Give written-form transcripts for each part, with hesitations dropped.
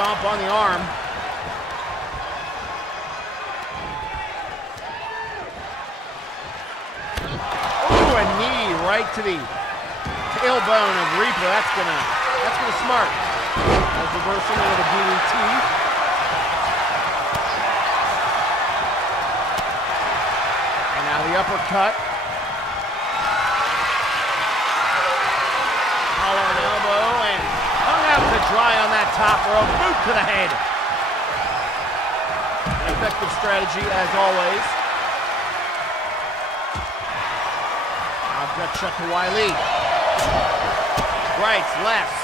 stomp on the arm. Ooh, a knee right to the tailbone of Reaper. That's gonna smart. As reversing into the DDT. And now the uppercut. Collar and elbow, and hung out to dry on that top rope. Boot to the head. An effective strategy as always. Now gut shot to Wiley. Rights, lefts.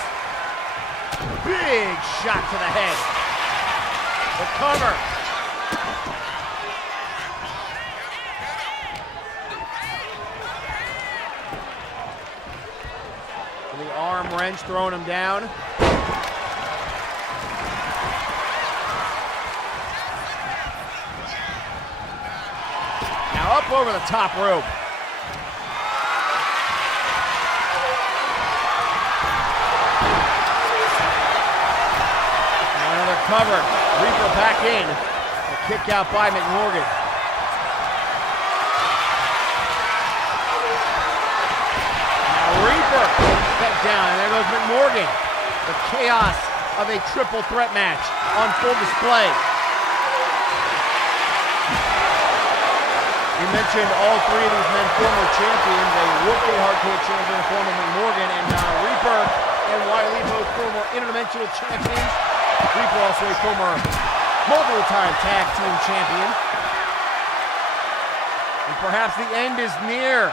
Big shot to the head. The cover. The arm wrench throwing him down. Now up over the top rope. Cover, Reaper back in. A kick out by McMorgan. Now Reaper back down, and there goes McMorgan. The chaos of a triple threat match on full display. We mentioned all three of these men former champions, a rookie hardcore champion, former McMorgan, and Reaper and Wiley, both former interdimensional champions. Reaper also a former multiple-time tag team champion. And perhaps the end is near.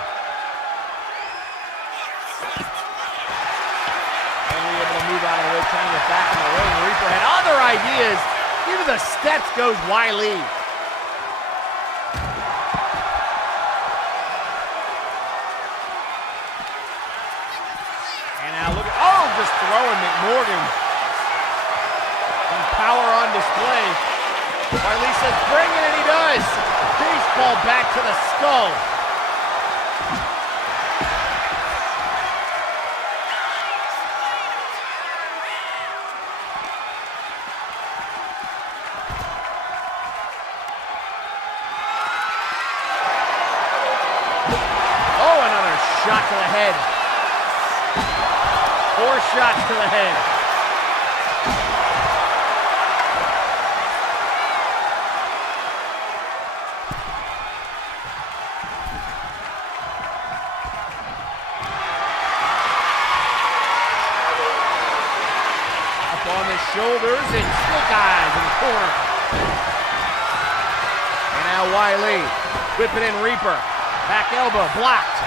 Only able to move out of the way, trying to get back in the ring. Reaper had other ideas. Into the steps goes Wiley. And now look at, just throwing McMorgan. Power on display. Wiley says, bring it, and he does. Baseball back to the skull. Oh, another shot to the head. 4 shots to the head. Shoulders and slick eyes in the corner. And now Wiley whipping in Reaper. Back elbow blocked.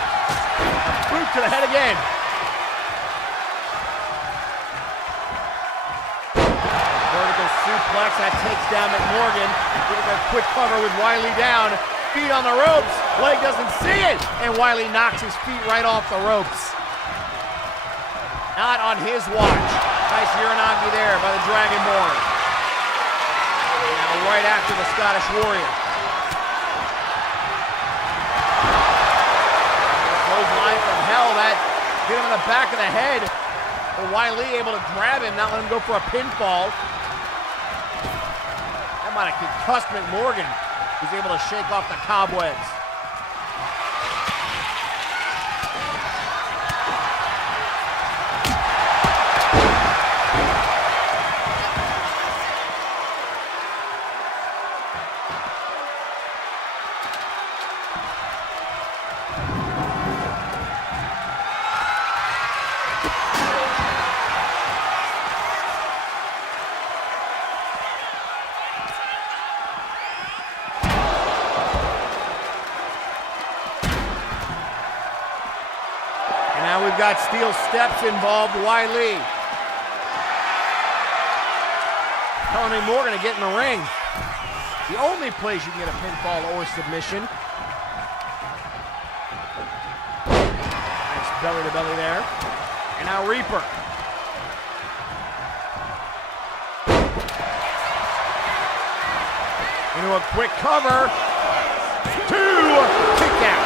Boot to the head again. Vertical suplex that takes down McMorgan. Getting a quick cover with Wiley down. Feet on the ropes. Leg doesn't see it. And Wiley knocks his feet right off the ropes. Not on his watch. Nice Uranagi there by the Dragonborn. Now right after the Scottish Warrior. Clothesline from hell, that hit him in the back of the head. But Wiley able to grab him, not let him go for a pinfall. That might have concussed McMorgan. He's able to shake off the cobwebs. We've got steel steps involved. Wiley telling McMorgan to get in the ring. The only place you can get a pinfall or submission. Nice belly to belly there. And now Reaper. Into a quick cover. 2 kick out.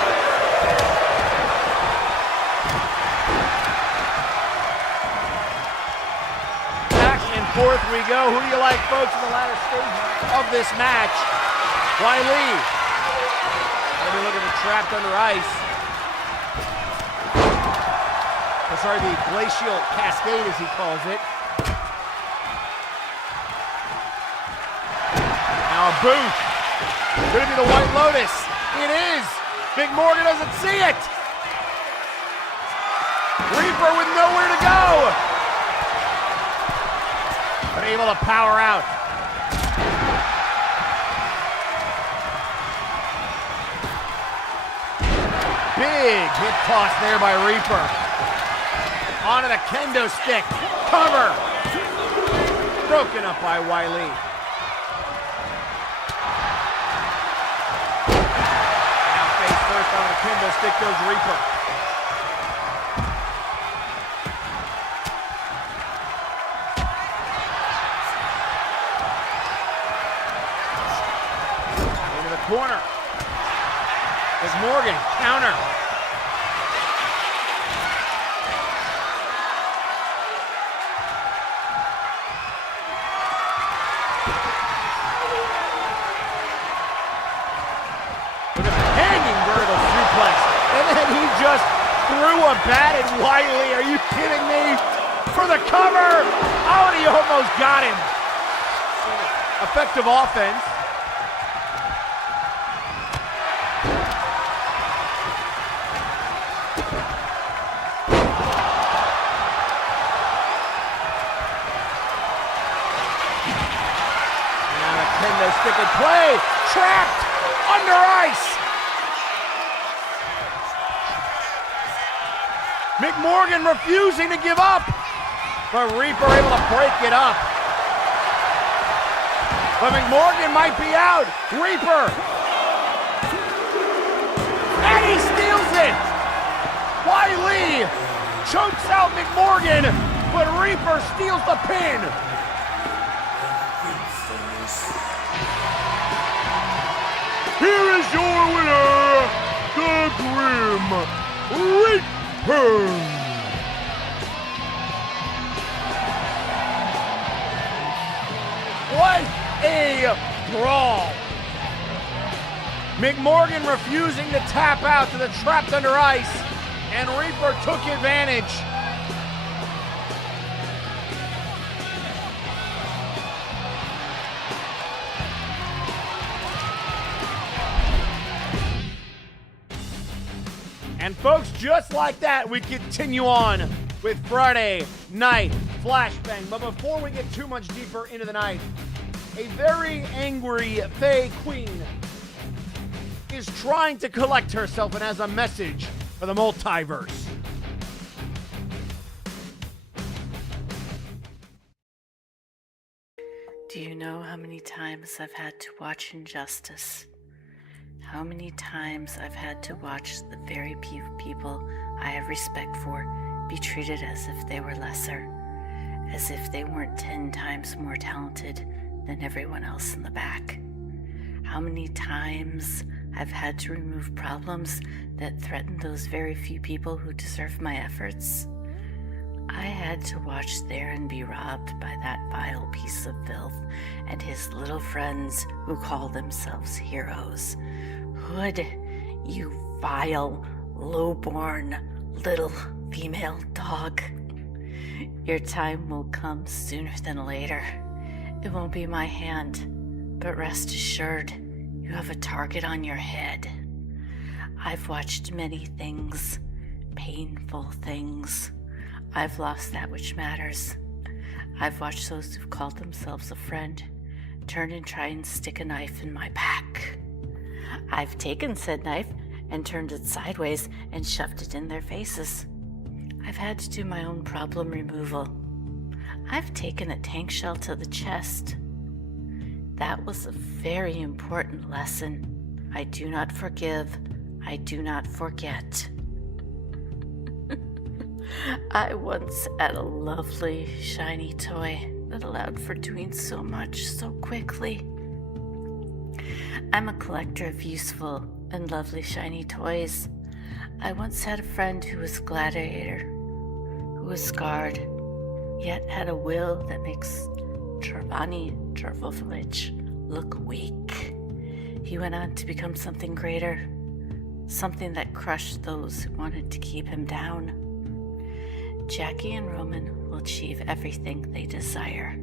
forth we go. Who do you like, folks, in the latter stage of this match? Wiley. Let me look at the trapped under ice. Oh, sorry, the glacial cascade, as he calls it. Now a boot. Could it be the White Lotus? It is. Big Morgan doesn't see it. Reaper with nowhere to go. But able to power out. Big hip toss there by Reaper. Onto the kendo stick. Cover. Broken up by Wiley. Now face first on the kendo stick goes Reaper. Into the corner. There's Morgan. Counter. Just threw a bat at Wiley. Are you kidding me? For the cover. Oh, and he almost got him. Effective offense. Now the kendo stick in play. Trapped under ice. McMorgan refusing to give up, but Reaper able to break it up. But McMorgan might be out. Reaper. And he steals it. Wiley chokes out McMorgan, but Reaper steals the pin. Here is your winner, the Grim Reaper. What a brawl! McMorgan refusing to tap out to the trapped under ice, and Reaper took advantage. And folks, just like that, we continue on with Friday Night Flashbang. But before we get too much deeper into the night, a very angry Fae Queen is trying to collect herself and has a message for the Multiverse. Do you know how many times I've had to watch injustice? How many times I've had to watch the very few people I have respect for be treated as if they were lesser, as if they weren't 10 times more talented than everyone else in the back. How many times I've had to remove problems that threaten those very few people who deserve my efforts. I had to watch Theron be robbed by that vile piece of filth and his little friends who call themselves heroes. Hood, you vile, low-born, little female dog. Your time will come sooner than later. It won't be my hand, but rest assured, you have a target on your head. I've watched many things, painful things. I've lost that which matters. I've watched those who've called themselves a friend turn and try and stick a knife in my back. I've taken said knife and turned it sideways and shoved it in their faces. I've had to do my own problem removal. I've taken a tank shell to the chest. That was a very important lesson. I do not forgive. I do not forget. I once had a lovely, shiny toy that allowed for doing so much so quickly. I'm a collector of useful and lovely shiny toys. I once had a friend who was a gladiator, who was scarred, yet had a will that makes Giovanni Jurvovic look weak. He went on to become something greater, something that crushed those who wanted to keep him down. Jackie and Roman will achieve everything they desire.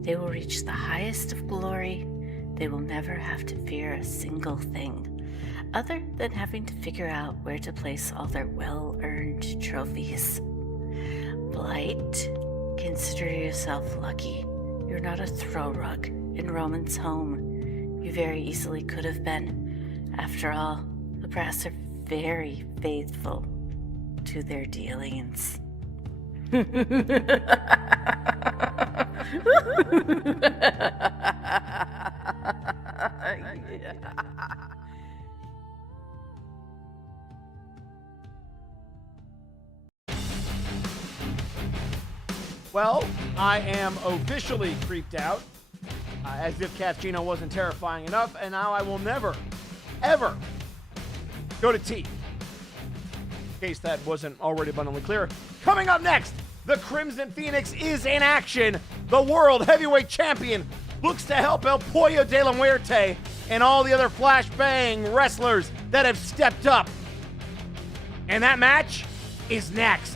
They will reach the highest of glory. They will never have to fear a single thing, other than having to figure out where to place all their well-earned trophies. Blight, consider yourself lucky. You're not a throw rug in Roman's home. You very easily could have been. After all, the brass are very faithful to their dealings. Well, I am officially creeped out, as if Cappuccino wasn't terrifying enough, and now I will never, ever go to tea. In case that wasn't already abundantly clear. Coming up next, the Crimson Phoenix is in action. The World Heavyweight Champion looks to help El Pollo de la Muerte and all the other Flashbang wrestlers that have stepped up. And that match is next.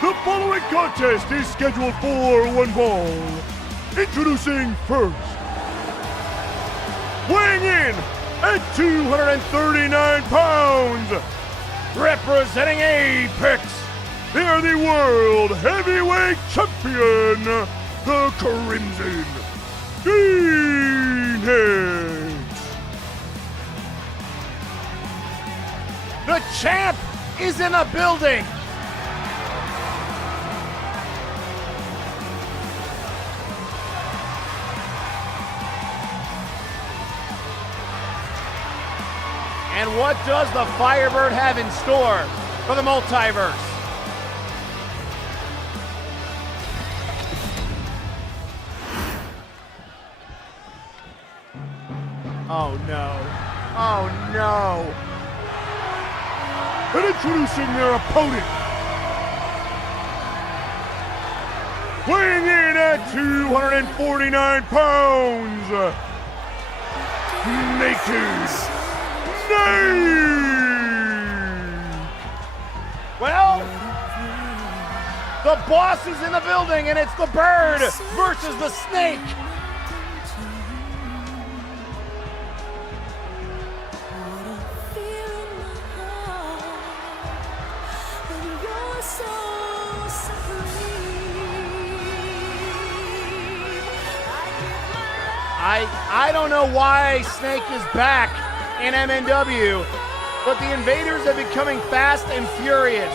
The following contest is scheduled for one ball. Introducing first, weighing in at 239 pounds, representing Apex, they are the World Heavyweight Champion, the Crimson Phoenix. The champ is in the building. And what does the Firebird have in store for the Multiverse? Oh no. Oh no. And introducing their opponent, weighing in at 249 pounds, Nexus. Well, the boss is in the building, and it's the Bird versus the Snake. I don't know why Snake is back in MNW, but the Invaders have been coming fast and furious.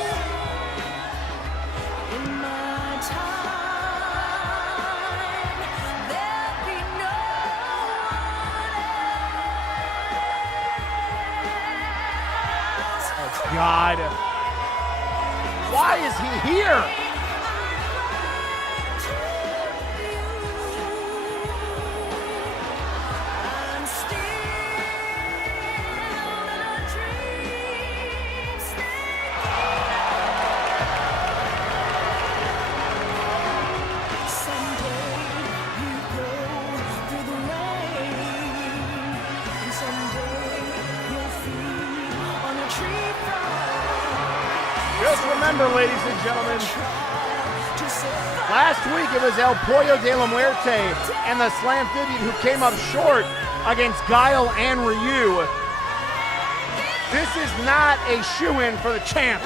Oh God. Why is he here? Just remember, ladies and gentlemen, last week it was El Pollo de la Muerte and the Slamfibian who came up short against Guile and Ryu. This is not a shoo-in for the champ.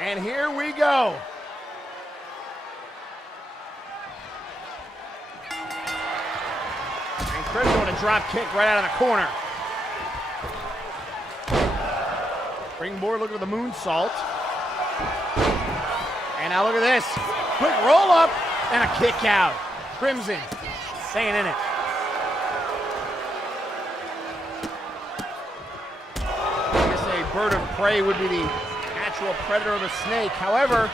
And here we go. And Chris with a drop kick right out of the corner. Springboard, look at the moonsault. And now look at this. Quick roll up and a kick out. Crimson staying in it. bird of prey would be the natural predator of a snake. However,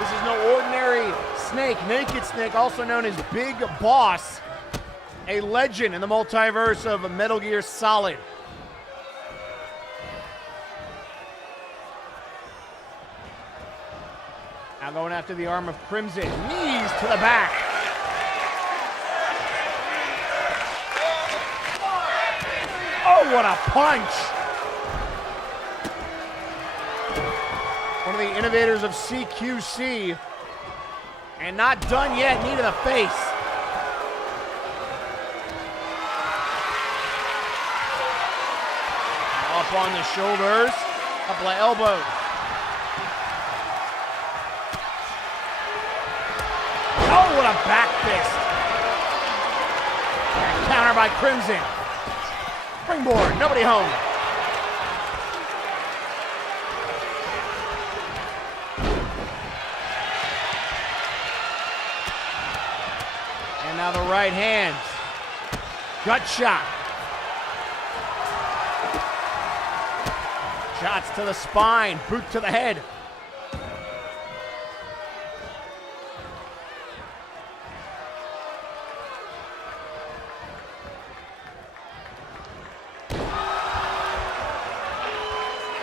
this is no ordinary snake. Naked Snake, also known as Big Boss, a legend in the multiverse of Metal Gear Solid. Now going after the arm of Crimson. Knees to the back. Oh, what a punch! One of the innovators of CQC. And not done yet, knee to the face. Up on the shoulders, couple of elbows. Oh, what a back fist. And counter by Crimson. Springboard, nobody home. And now the right hands. Gut shot. Shots to the spine, boot to the head.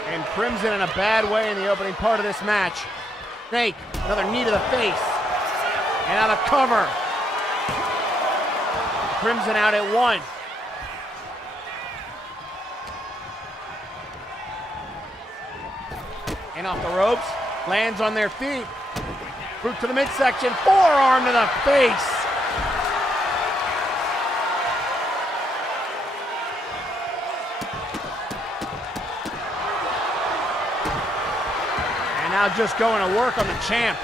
And Crimson in a bad way in the opening part of this match. Snake, another knee to the face. And now the cover. Crimson out at one. And off the ropes, lands on their feet. Boot to the midsection, forearm to the face. And now just going to work on the champ.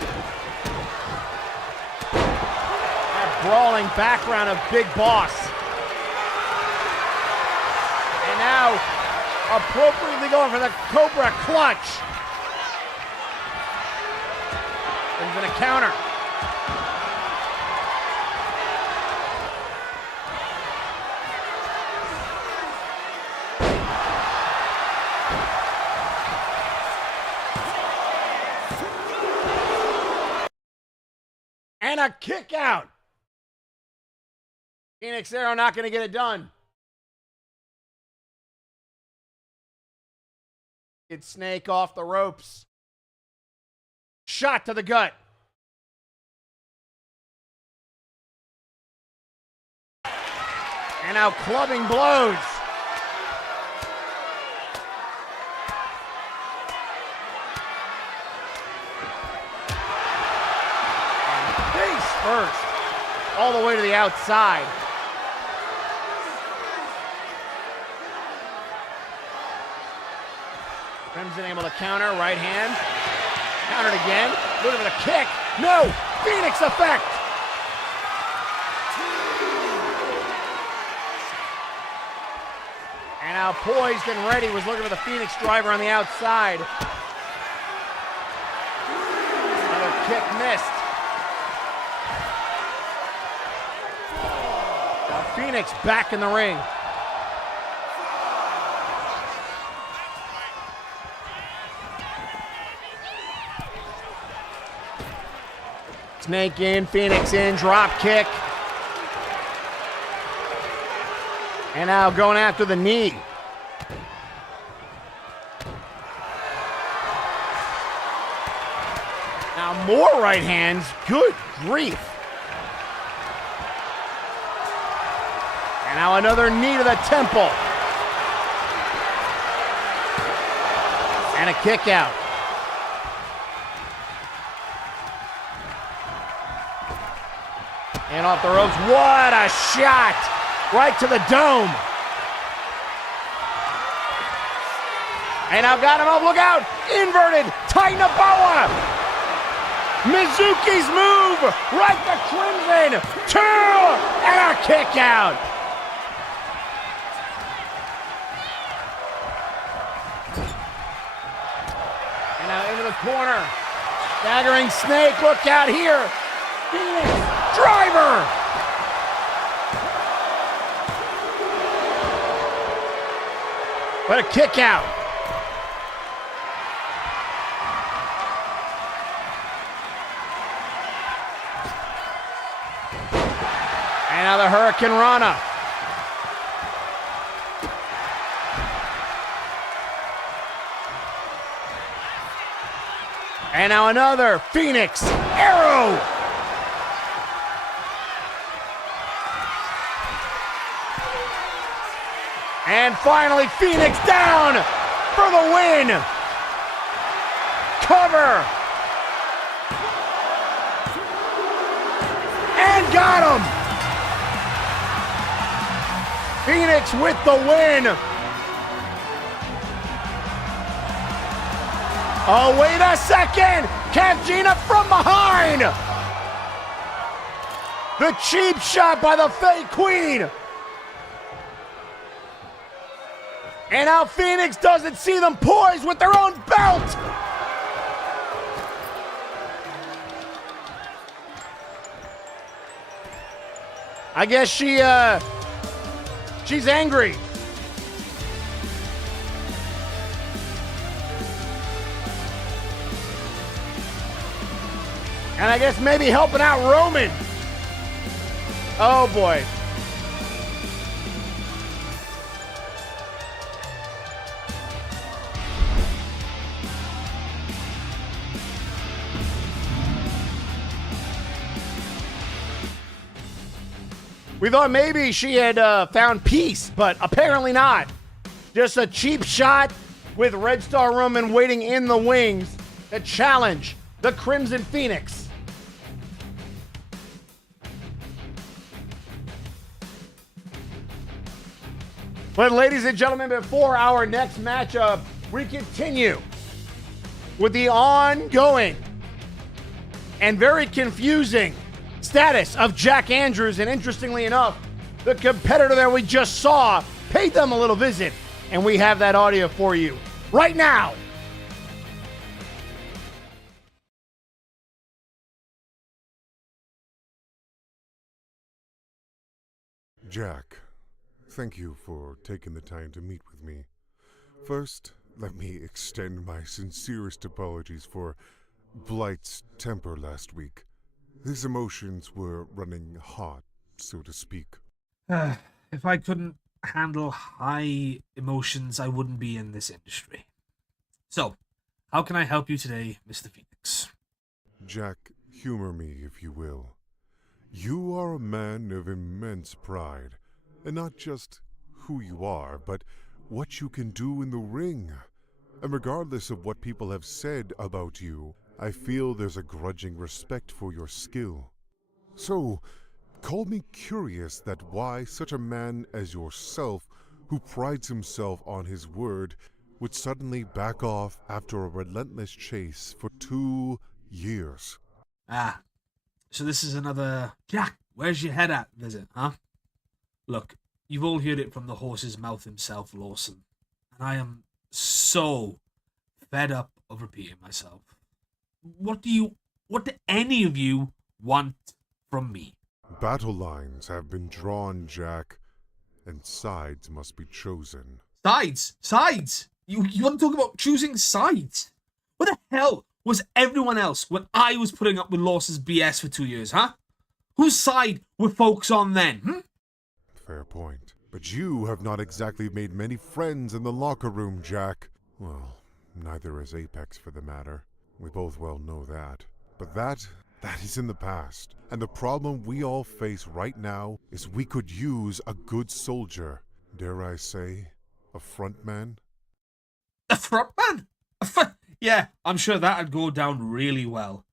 That brawling background of Big Boss. And now appropriately going for the Cobra Clutch. Brings in a counter. And a kick out. Phoenix Arrow not going to get it done. It's Snake off the ropes. Shot to the gut. And now clubbing blows. And face first. All the way to the outside. Crimson able to counter, right hand. Countered again. Look at the kick. No! Phoenix effect! And now poised and ready, was looking for the Phoenix driver on the outside. Another kick missed. Now Phoenix back in the ring. Snake in, Phoenix in, drop kick. And now going after the knee. Now more right hands, good grief. And now another knee to the temple. And a kick out. And off the ropes, what a shot! Right to the dome. And now got him up, look out! Inverted Tainaboa! Mizuki's move! Right to Crimson! Two! And a kick out! And now into the corner. Staggering Snake, look out here! Phoenix! Driver! What a kick out. And now the Hurricane Rana. And now another Phoenix Arrow. And finally, Phoenix down for the win. Cover. And got him. Phoenix with the win. Oh, wait a second. Kavgina from behind. The cheap shot by the fake queen. And now Phoenix doesn't see them poised with their own belt. I guess she's angry. And I guess maybe helping out Roman. Oh boy. We thought maybe she had found peace, but apparently not. Just a cheap shot with Red Star Roman waiting in the wings to challenge the Crimson Phoenix. But ladies and gentlemen, before our next matchup, we continue with the ongoing and very confusing status of Jack Andrews. And interestingly enough, the competitor that we just saw paid them a little visit. And we have that audio for you right now. Jack, thank you for taking the time to meet with me. First, let me extend my sincerest apologies for Blight's temper last week. His emotions were running hot, so to speak. If I couldn't handle high emotions, I wouldn't be in this industry. So, how can I help you today, Mr. Phoenix? Jack, humor me, if you will. You are a man of immense pride, and not just who you are, but what you can do in the ring. And regardless of what people have said about you, I feel there's a grudging respect for your skill. So, call me curious that why such a man as yourself, who prides himself on his word, would suddenly back off after a relentless chase for 2 years. Ah, so this is another Jack, where's your head at visit, huh? Look, you've all heard it from the horse's mouth himself, Lawson. And I am so fed up of repeating myself. What do any of you want from me? Battle lines have been drawn, Jack, and sides must be chosen. Sides? Sides? You want to talk about choosing sides? What the hell was everyone else when I was putting up with Lawson's BS for 2 years, huh? Whose side were folks on then, Fair point. But you have not exactly made many friends in the locker room, Jack. Well, neither has Apex for the matter. We both well know that. But that is in the past. And the problem we all face right now is we could use a good soldier. Dare I say, a frontman? A frontman? Yeah, I'm sure that'd go down really well.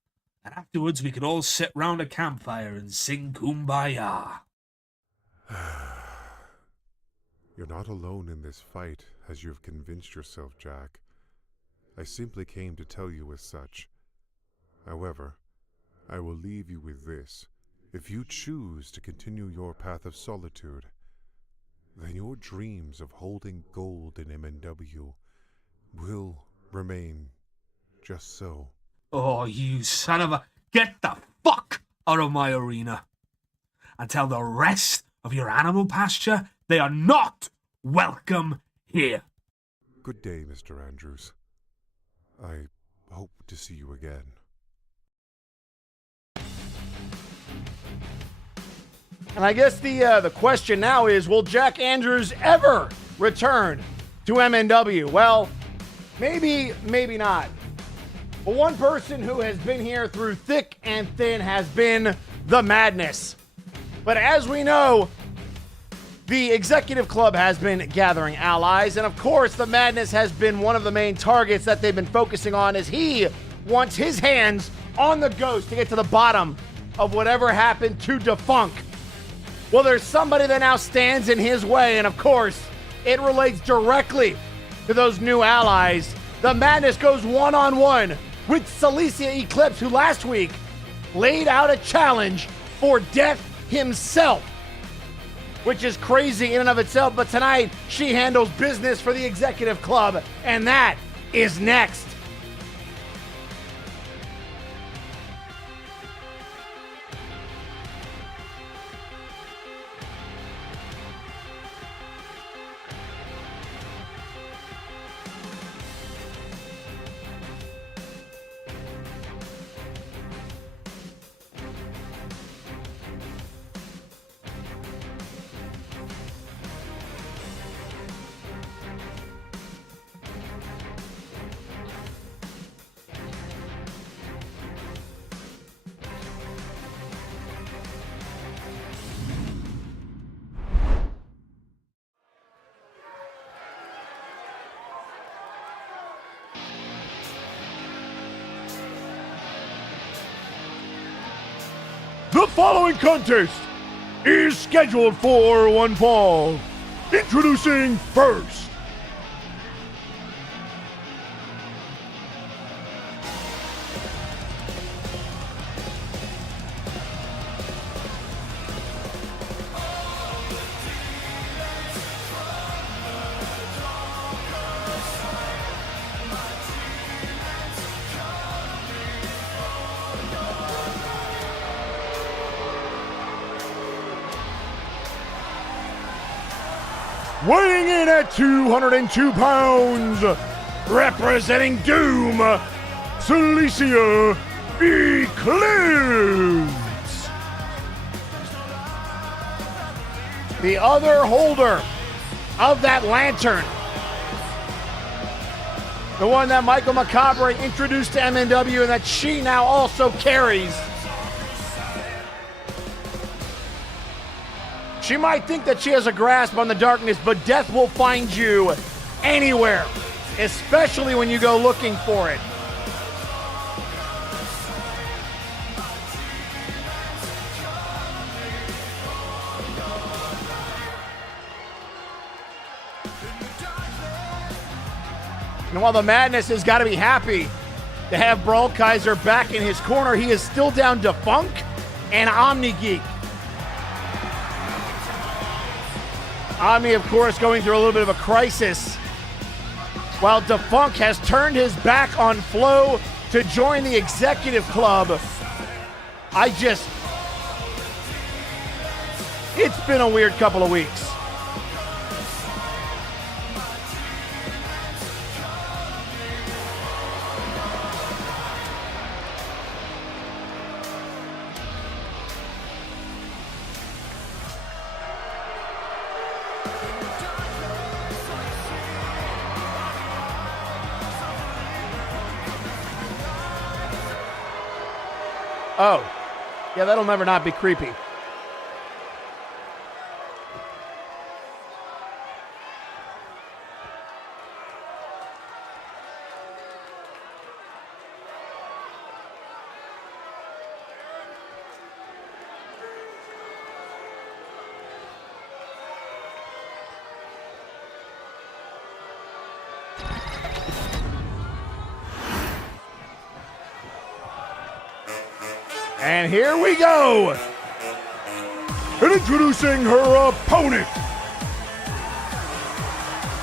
And afterwards we could all sit round a campfire and sing Kumbaya. You're not alone in this fight, as you've convinced yourself, Jack. I simply came to tell you as such. However, I will leave you with this. If you choose to continue your path of solitude, then your dreams of holding gold in MNW will remain just so. Oh, you son of a... Get the fuck out of my arena. And tell the rest of your animal pasture they are not welcome here. Good day, Mr. Andrews. I hope to see you again. And I guess the question now is, will Jack Andrews ever return to MNW? Well, maybe, maybe not. But one person who has been here through thick and thin has been the Madness. But as we know, the Executive Club has been gathering allies, and of course, the Madness has been one of the main targets that they've been focusing on, as he wants his hands on the ghost to get to the bottom of whatever happened to Defunk. Well, there's somebody that now stands in his way, and of course, it relates directly to those new allies. The Madness goes one-on-one with Celicia Eclipse, who last week laid out a challenge for Death himself, which is crazy in and of itself, but tonight she handles business for the Executive Club, and that is next. The following contest is scheduled for one fall. Introducing first, weighing in at 202 pounds, representing Doom, Celicia Eclipse. The other holder of that lantern, the one that Michael Macabre introduced to MNW and that she now also carries. She might think that she has a grasp on the darkness, but death will find you anywhere, especially when you go looking for it. And while the Madness has got to be happy to have Brawl Kaiser back in his corner, he is still down Defunk and Omni Geek. Omni, of course, going through a little bit of a crisis, while Defunk has turned his back on Flo to join the Executive Club. It's been a weird couple of weeks. Oh, yeah, that'll never not be creepy. And here we go. And introducing her opponent,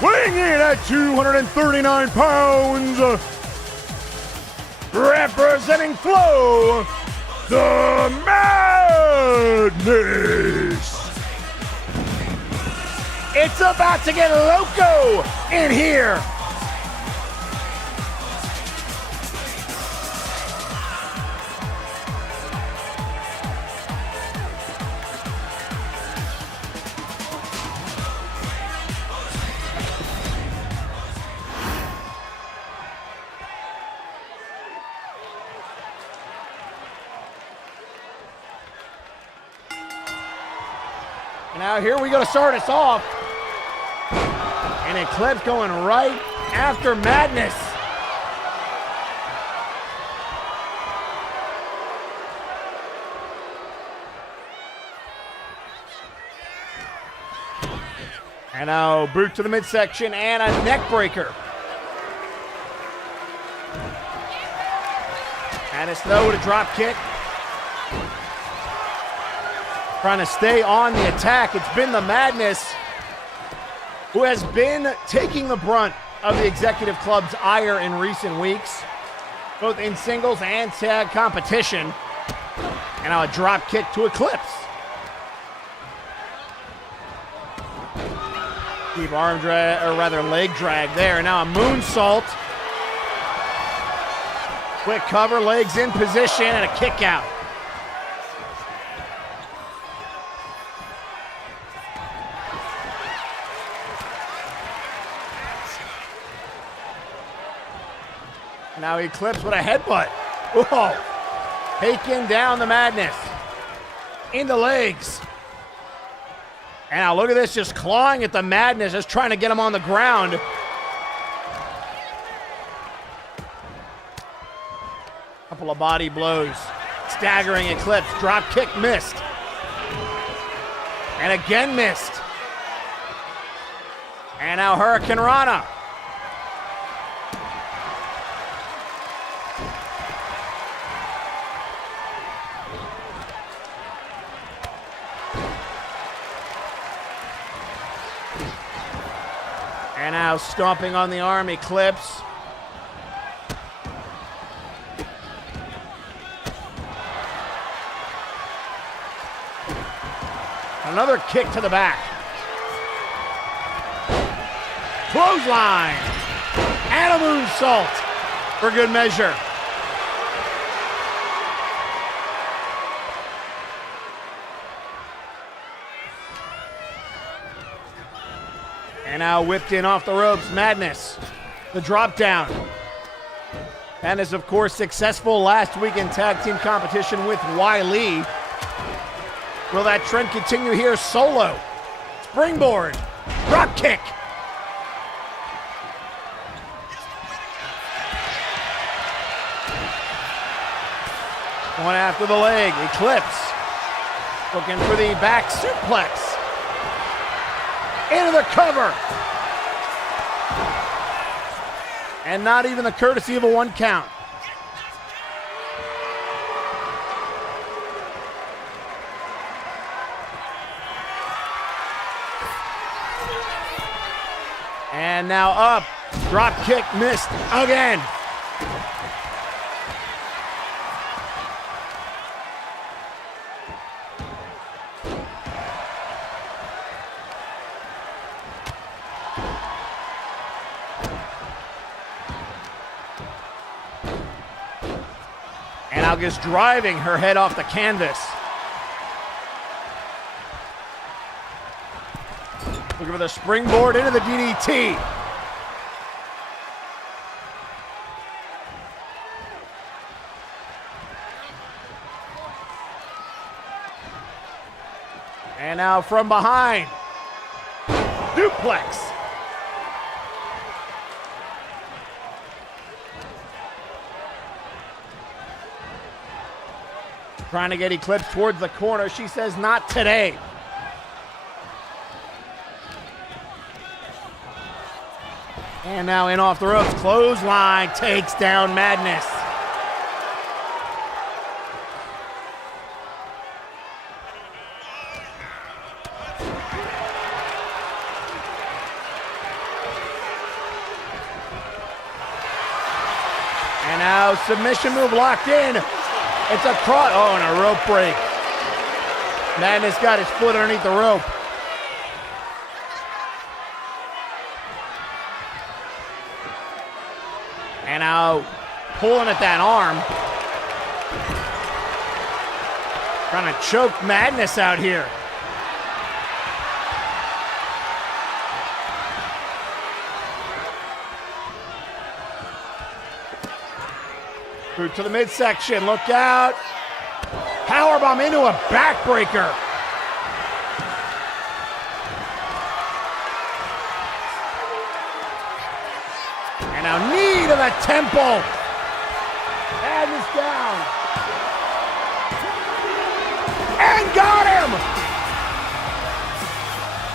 weighing in at 239 pounds, representing Flo, the Madness. It's about to get loco in here. And now here we go to start us off. And Eclipse going right after Madness. And now boot to the midsection and a neck breaker. And it's no to drop kick. Trying to stay on the attack. It's been the Madness who has been taking the brunt of the Executive Club's ire in recent weeks, both in singles and tag competition. And now a drop kick to Eclipse. Deep arm drag, or rather leg drag there. Now a moonsault. Quick cover, legs in position, and a kick out. Now Eclipse with a headbutt. Whoa. Taking down the Madness. Into legs. And now look at this, just clawing at the Madness, just trying to get him on the ground. Couple of body blows. Staggering Eclipse. Drop kick missed. And again missed. And now Hurricane Rana. And now stomping on the arm, Eclipse. Another kick to the back. Clothesline. And a moonsault for good measure. And now whipped in off the ropes, Madness. The drop down. Madness, of course, successful last week in tag team competition with Wiley. Will that trend continue here solo? Springboard. Drop kick. Going after the leg. Eclipse. Looking for the back suplex. Into the cover. And not even the courtesy of a 1 count. And now up. Drop kick missed again. And August driving her head off the canvas. Looking for the springboard into the DDT. And now from behind. Duplex. Trying to get Eclipse towards the corner. She says, not today. And now in off the ropes. Clothesline takes down Madness. And now submission move locked in. It's a cross. Oh, and a rope break. Madness got his foot underneath the rope. And now pulling at that arm. Trying to choke Madness out here. Through to the midsection, look out. Powerbomb into a backbreaker. And now knee to the temple. Madness down. And got him!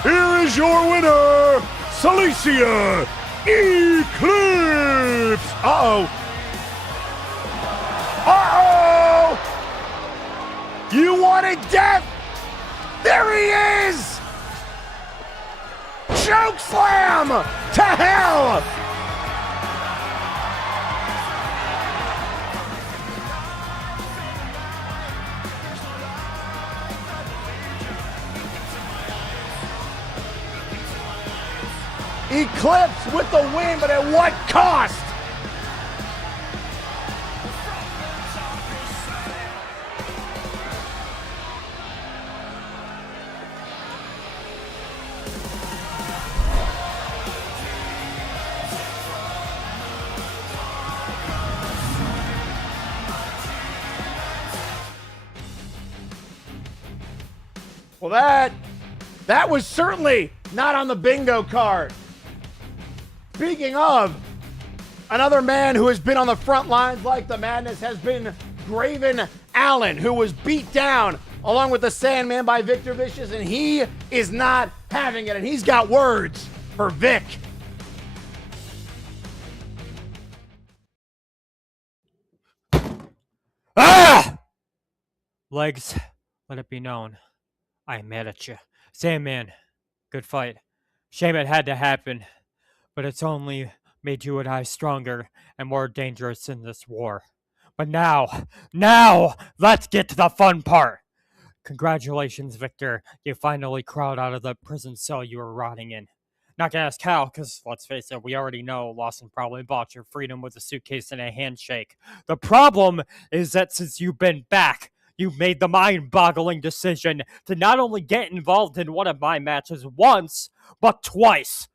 Here is your winner, Cilicia Eclipse! Uh-oh. Uh-oh! You wanted death? There he is! Choke slam to hell! Eclipse with the win, but at what cost? Well, that was certainly not on the bingo card. Speaking of, another man who has been on the front lines like the Madness has been Graven Allen, who was beat down along with the Sandman by Victor Vicious, and he is not having it, and he's got words for Vic. Ah! Legs, let it be known. I am mad at you. Sandman, good fight. Shame it had to happen, but it's only made you and I stronger and more dangerous in this war. But now, let's get to the fun part. Congratulations, Victor. You finally crawled out of the prison cell you were rotting in. Not gonna ask how, because let's face it, we already know Lawson probably bought your freedom with a suitcase and a handshake. The problem is that since you've been back, you've made the mind-boggling decision to not only get involved in one of my matches once, but twice.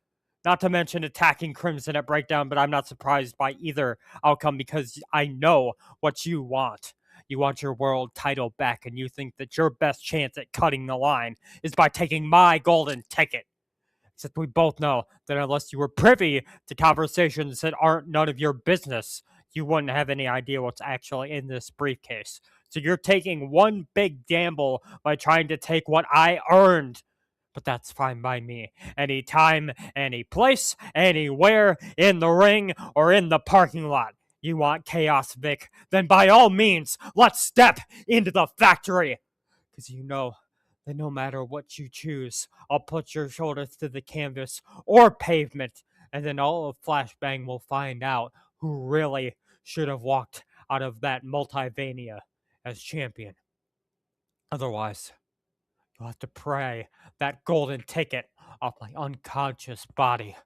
Not to mention attacking Crimson at Breakdown, but I'm not surprised by either outcome because I know what you want. You want your world title back, and you think that your best chance at cutting the line is by taking my golden ticket. Except we both know that unless you were privy to conversations that aren't none of your business, you wouldn't have any idea what's actually in this briefcase. So you're taking one big gamble by trying to take what I earned. But that's fine by me. Anytime, any place, anywhere, in the ring, or in the parking lot. You want chaos, Vic? Then by all means, let's step into the factory. Because you know that no matter what you choose, I'll put your shoulders to the canvas or pavement. And then all of Flashbang will find out who really should have walked out of that Multivania as champion. Otherwise, you'll have to pray that golden ticket off my unconscious body.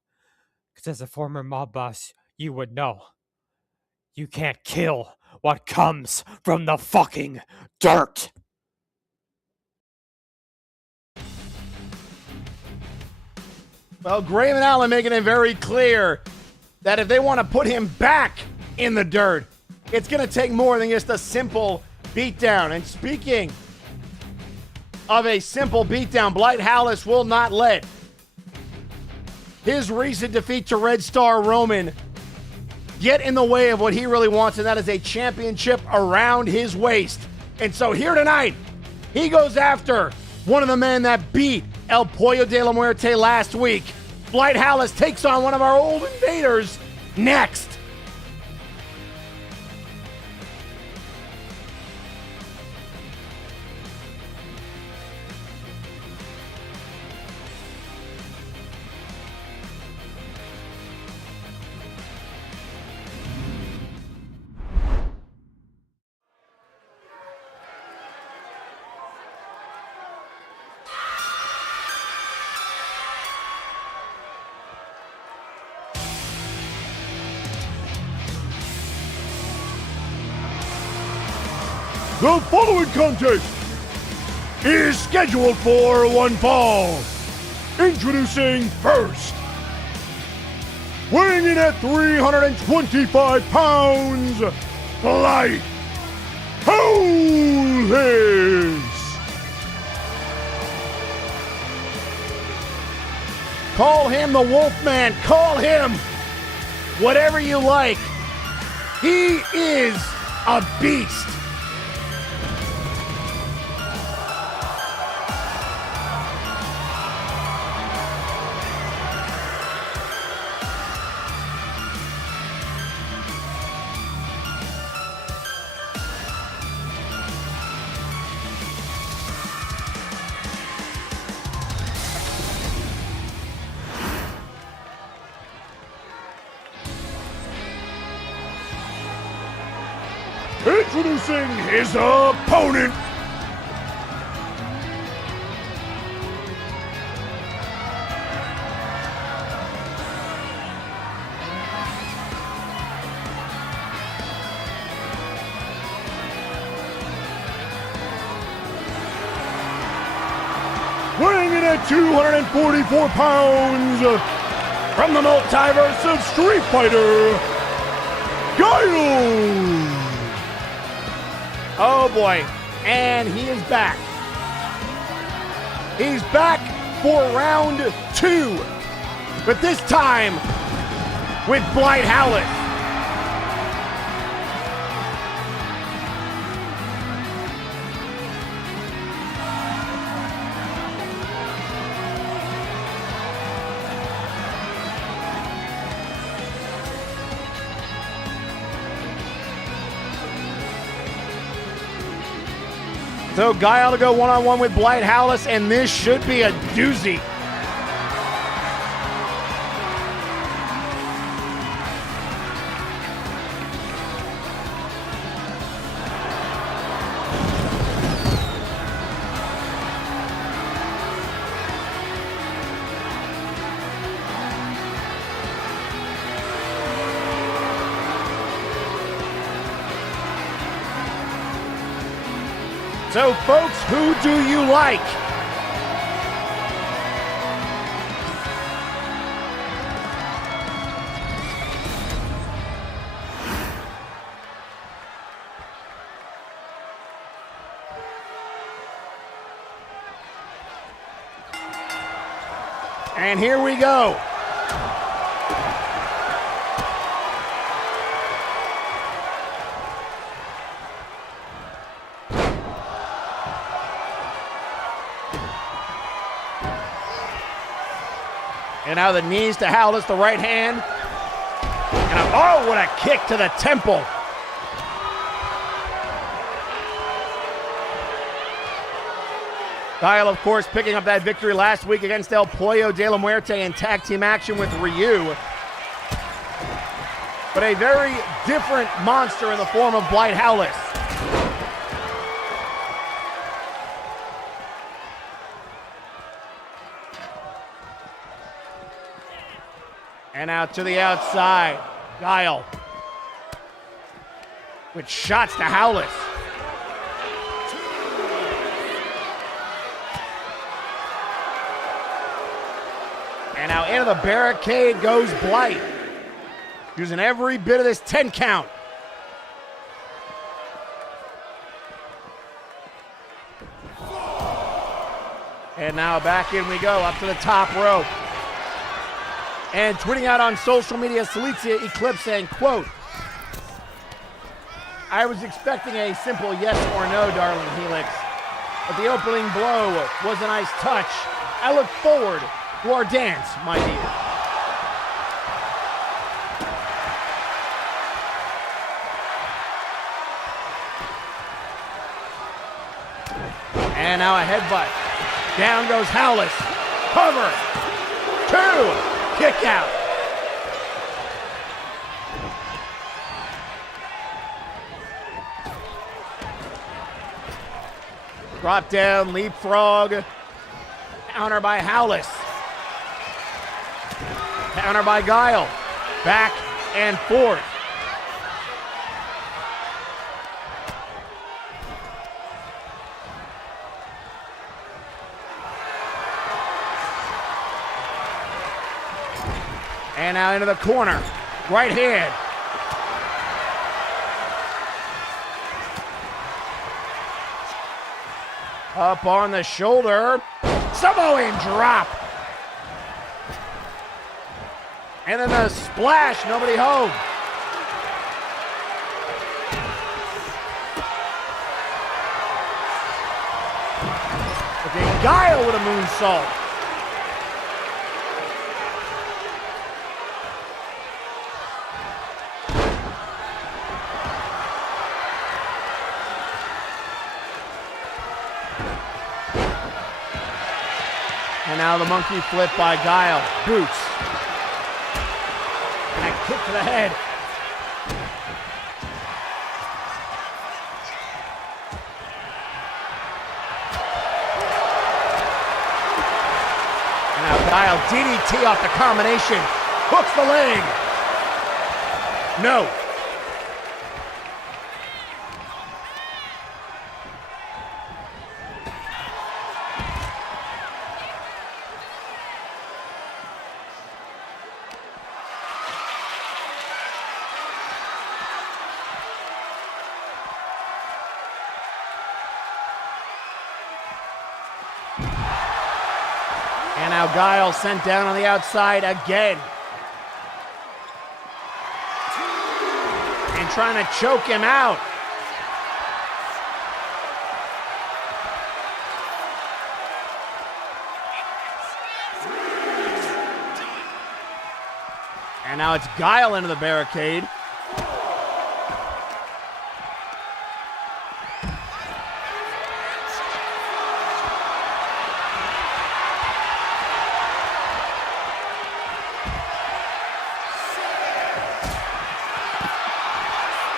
Because as a former mob boss, you would know. You can't kill what comes from the fucking dirt. Well, Graven Allen making it very clear that if they want to put him back in the dirt, it's going to take more than just a simple beatdown. And speaking of a simple beatdown, Blight Hallis will not let his recent defeat to Red Star Roman get in the way of what he really wants, and that is a championship around his waist. And so here tonight, he goes after one of the men that beat El Pollo de la Muerte last week. Blight Hallis takes on one of our old invaders next. The following contest is scheduled for one fall. Introducing first, weighing in at 325 pounds, Blight Hallis. Call him the Wolfman. Call him whatever you like. He is a beast. Introducing his opponent. Weighing in at 244 pounds, from the multiverse of Street Fighter, Guile! Oh boy, and he is back. He's back for round 2, but this time with Blight Howlett. So Guile to go one-on-one with Blight Howlett, and this should be a doozy. So, folks, who do you like? And here we go. And now the knees to Howlett, the right hand. And oh, what a kick to the temple. Guile, of course, picking up that victory last week against El Pollo de la Muerte in tag team action with Ryu. But a very different monster in the form of Blight Howlett. And out to the outside, Guile. With shots to Howlett. And now into the barricade goes Blight. Using every bit of this 10 count. And now back in we go, up to the top rope. And tweeting out on social media, Salicia Eclipse saying, quote, "I was expecting a simple yes or no, darling Helix, but the opening blow was a nice touch. I look forward to our dance, my dear." And now a headbutt. Down goes Howlett. Cover. 2. Kick out. Drop down, leapfrog. Counter by Howlett. Counter by Guile. Back and forth. And now into the corner. Right hand. Up on the shoulder. Samoan drop. And then the splash, nobody home. Okay, Guile with a moonsault. And now the monkey flip by Guile. Boots. And a kick to the head. And now Guile DDT off the combination. Hooks the leg. No. And now Guile sent down on the outside again. And trying to choke him out. And now it's Guile into the barricade.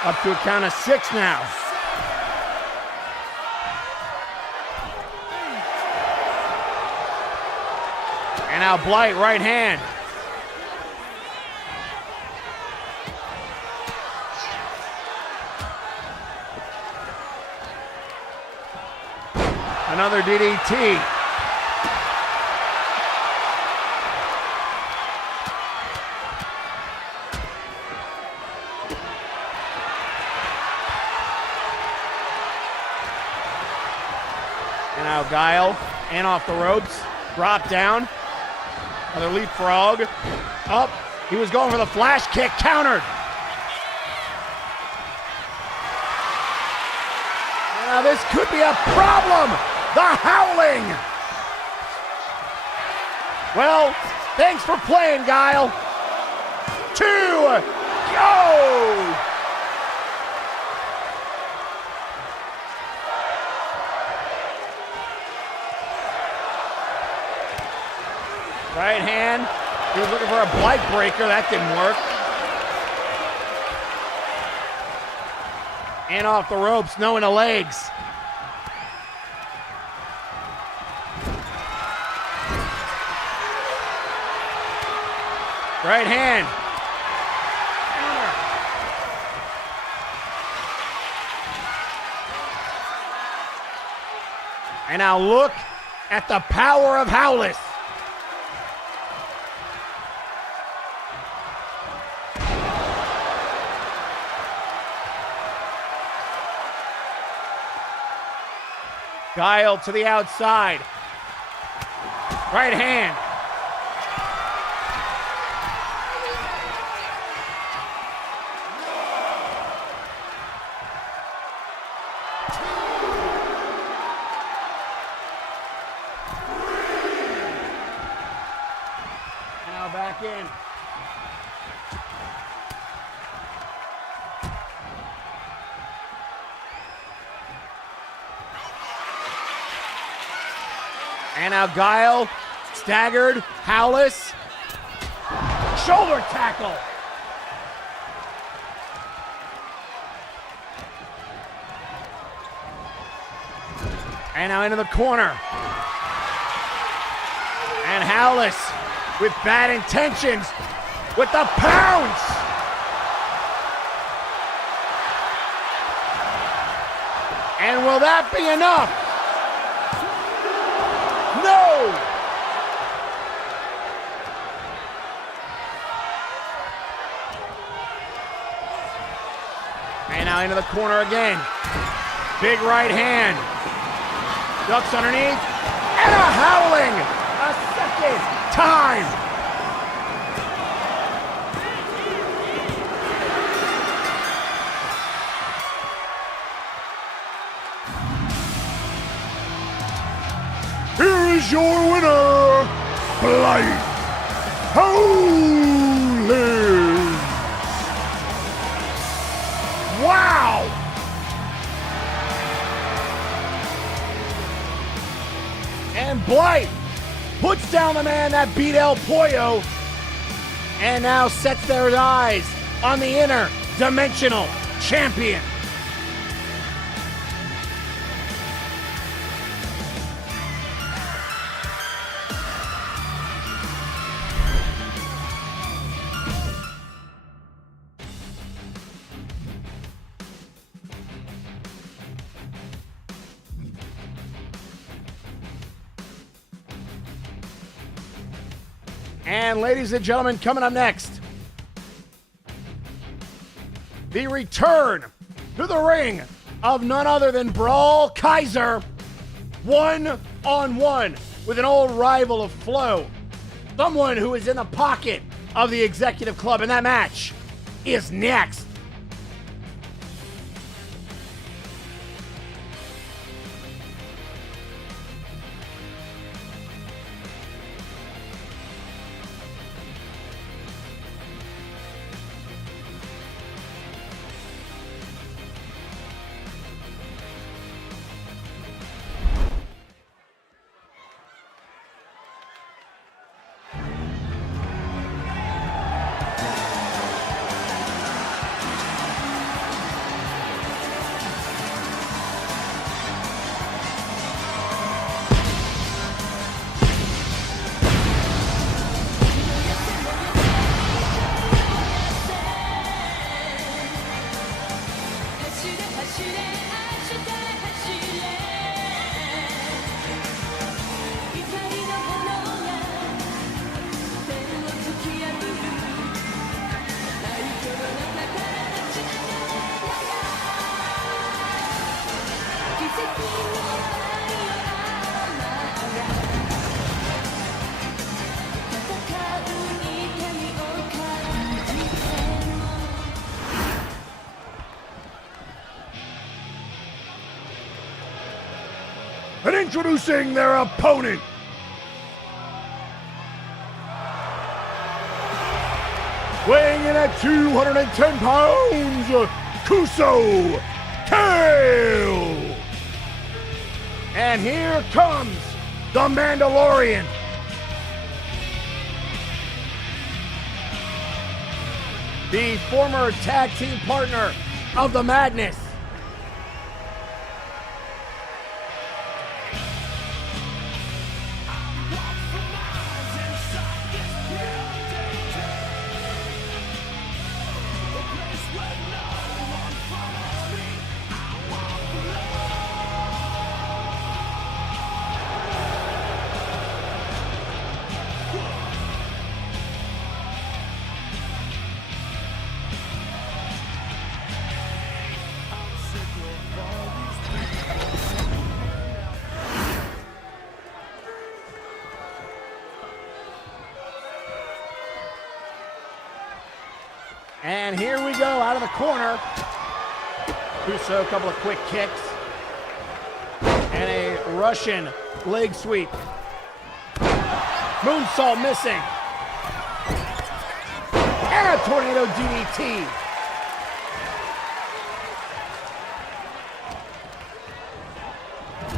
Up to a count of 6 now. And now Blight, right hand. Another DDT. And now Guile, and off the ropes, drop down, another leapfrog, up, he was going for the flash kick, countered. Now this could be a problem, the Howling. Well, thanks for playing, Guile. 2, go! Right hand, he was looking for a Blight breaker, that didn't work. And off the ropes, no in the legs. Right hand. And now look at the power of Howlis. Guile to the outside. Right hand. Now back in. And now Guile, staggered, Howlis, shoulder tackle. And now into the corner. And Howlis with bad intentions with the pounce. And will that be enough? No! And now into the corner again. Big right hand. Ducks underneath. And a Howling! A second time! Fight! Holy! Wow! And Blight puts down the man that beat El Pollo and now sets their eyes on the interdimensional champion. And ladies and gentlemen, coming up next, the return to the ring of none other than Brawl Kaiser, one-on-one with an old rival of Flo, someone who is in the pocket of the Executive Club, and that match is next. And introducing their opponent, weighing in at 210 pounds, Kuso Kale. And here comes the Mandalorian. The former tag team partner of the Madness. And here we go, out of the corner. Kuso, a couple of quick kicks. And a Russian leg sweep. Moonsault missing. And a tornado DDT.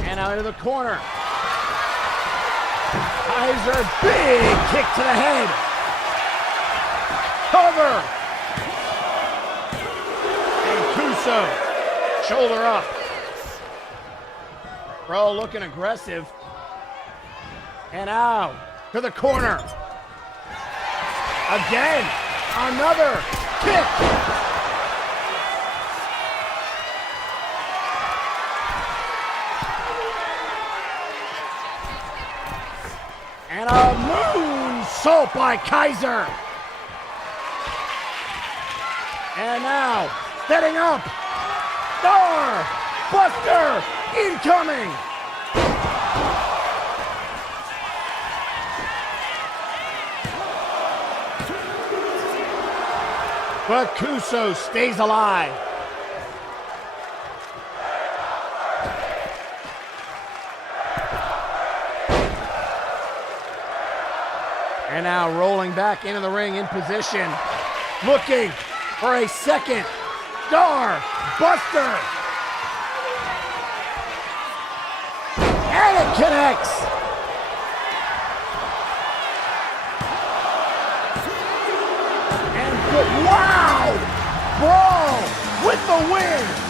And out of the corner. Kaiser, big kick to the head. Cover. Shoulder up. Bro looking aggressive. And out to the corner. Again, another kick. And a moonsault by Kaiser. And now, setting up. Star Buster incoming! But Kuso stays alive. And now rolling back into the ring in position. Looking for a second star buster. And it connects. And good, wow! Brawl with the win.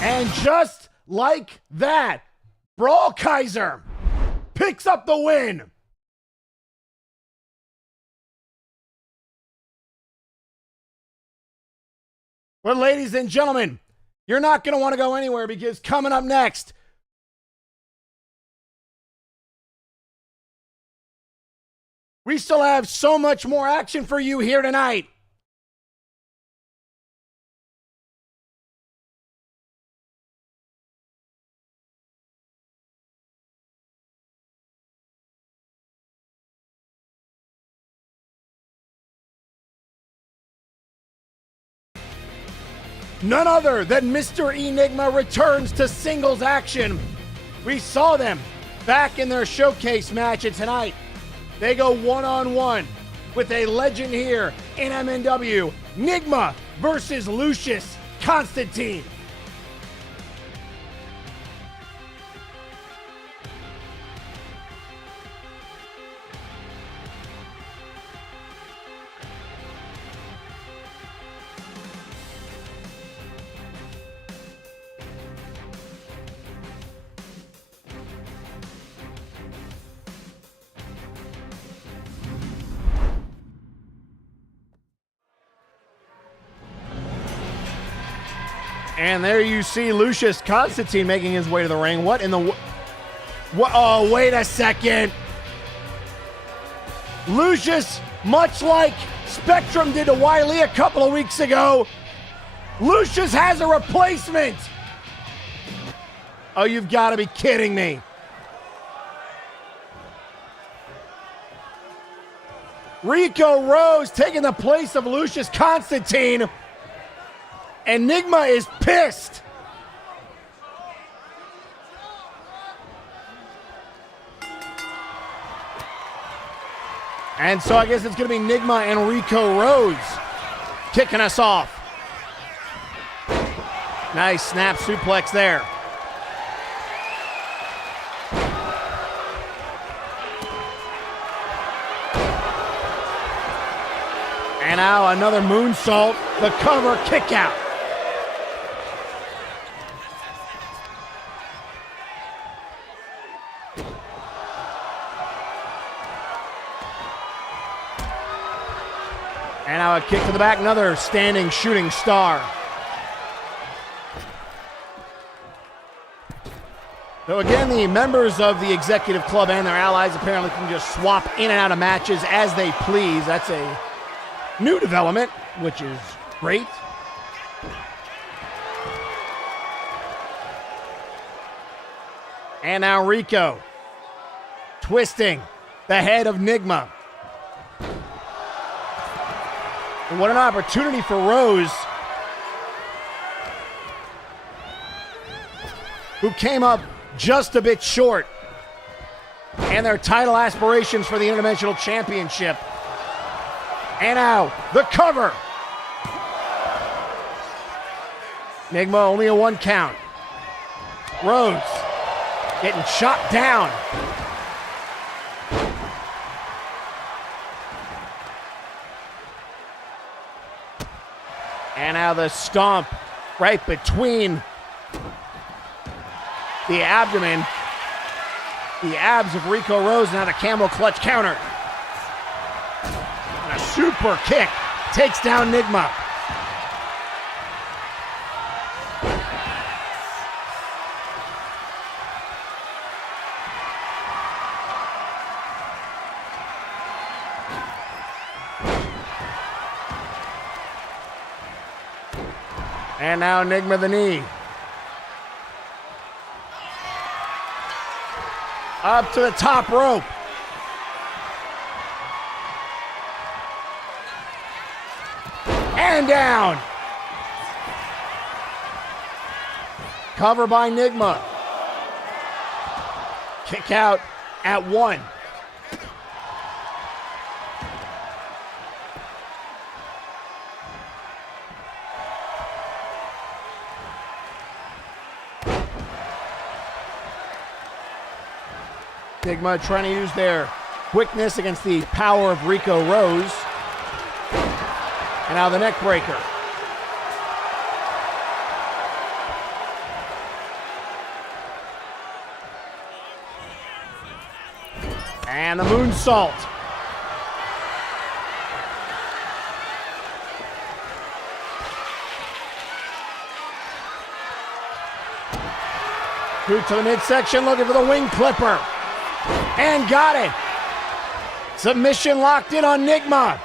And just like that, Brawl Kaiser picks up the win. But ladies and gentlemen, you're not going to want to go anywhere because coming up next, we still have so much more action for you here tonight. None other than Mr. Enigma returns to singles action. We saw them back in their showcase match, and tonight they go one-on-one with a legend here in MNW, Enigma versus Lucius Constantine. And there you see Lucius Constantine making his way to the ring. What in the... What? Oh, wait a second. Lucius, much like Spectrum did to Wiley a couple of weeks ago, Lucius has a replacement. Oh, you've got to be kidding me. Rico Rose taking the place of Lucius Constantine. Enigma is pissed. And so I guess it's going to be Enigma and Rico Rose kicking us off. Nice snap suplex there. And now another moonsault, the cover kick out. And now a kick to the back, another standing shooting star. So again, the members of the executive club and their allies apparently can just swap in and out of matches as they please. That's a new development, which is great. And now Rico twisting the head of Enigma. And what an opportunity for Rose, who came up just a bit short and their title aspirations for the Interdimensional Championship. And now the cover. Enigma only a 1 count. Rose getting shot down. And now the stomp right between the abdomen, the abs of Rico Rose. Now the camel clutch counter. And a super kick takes down Enigma. And now Enigma the knee. Up to the top rope. And down. Cover by Enigma. Kick out at 1. Enigma trying to use their quickness against the power of Rico Rose. And now the neck breaker. And the moonsault. Through to the midsection, looking for the wing clipper. And got it. Submission locked in on Enigma.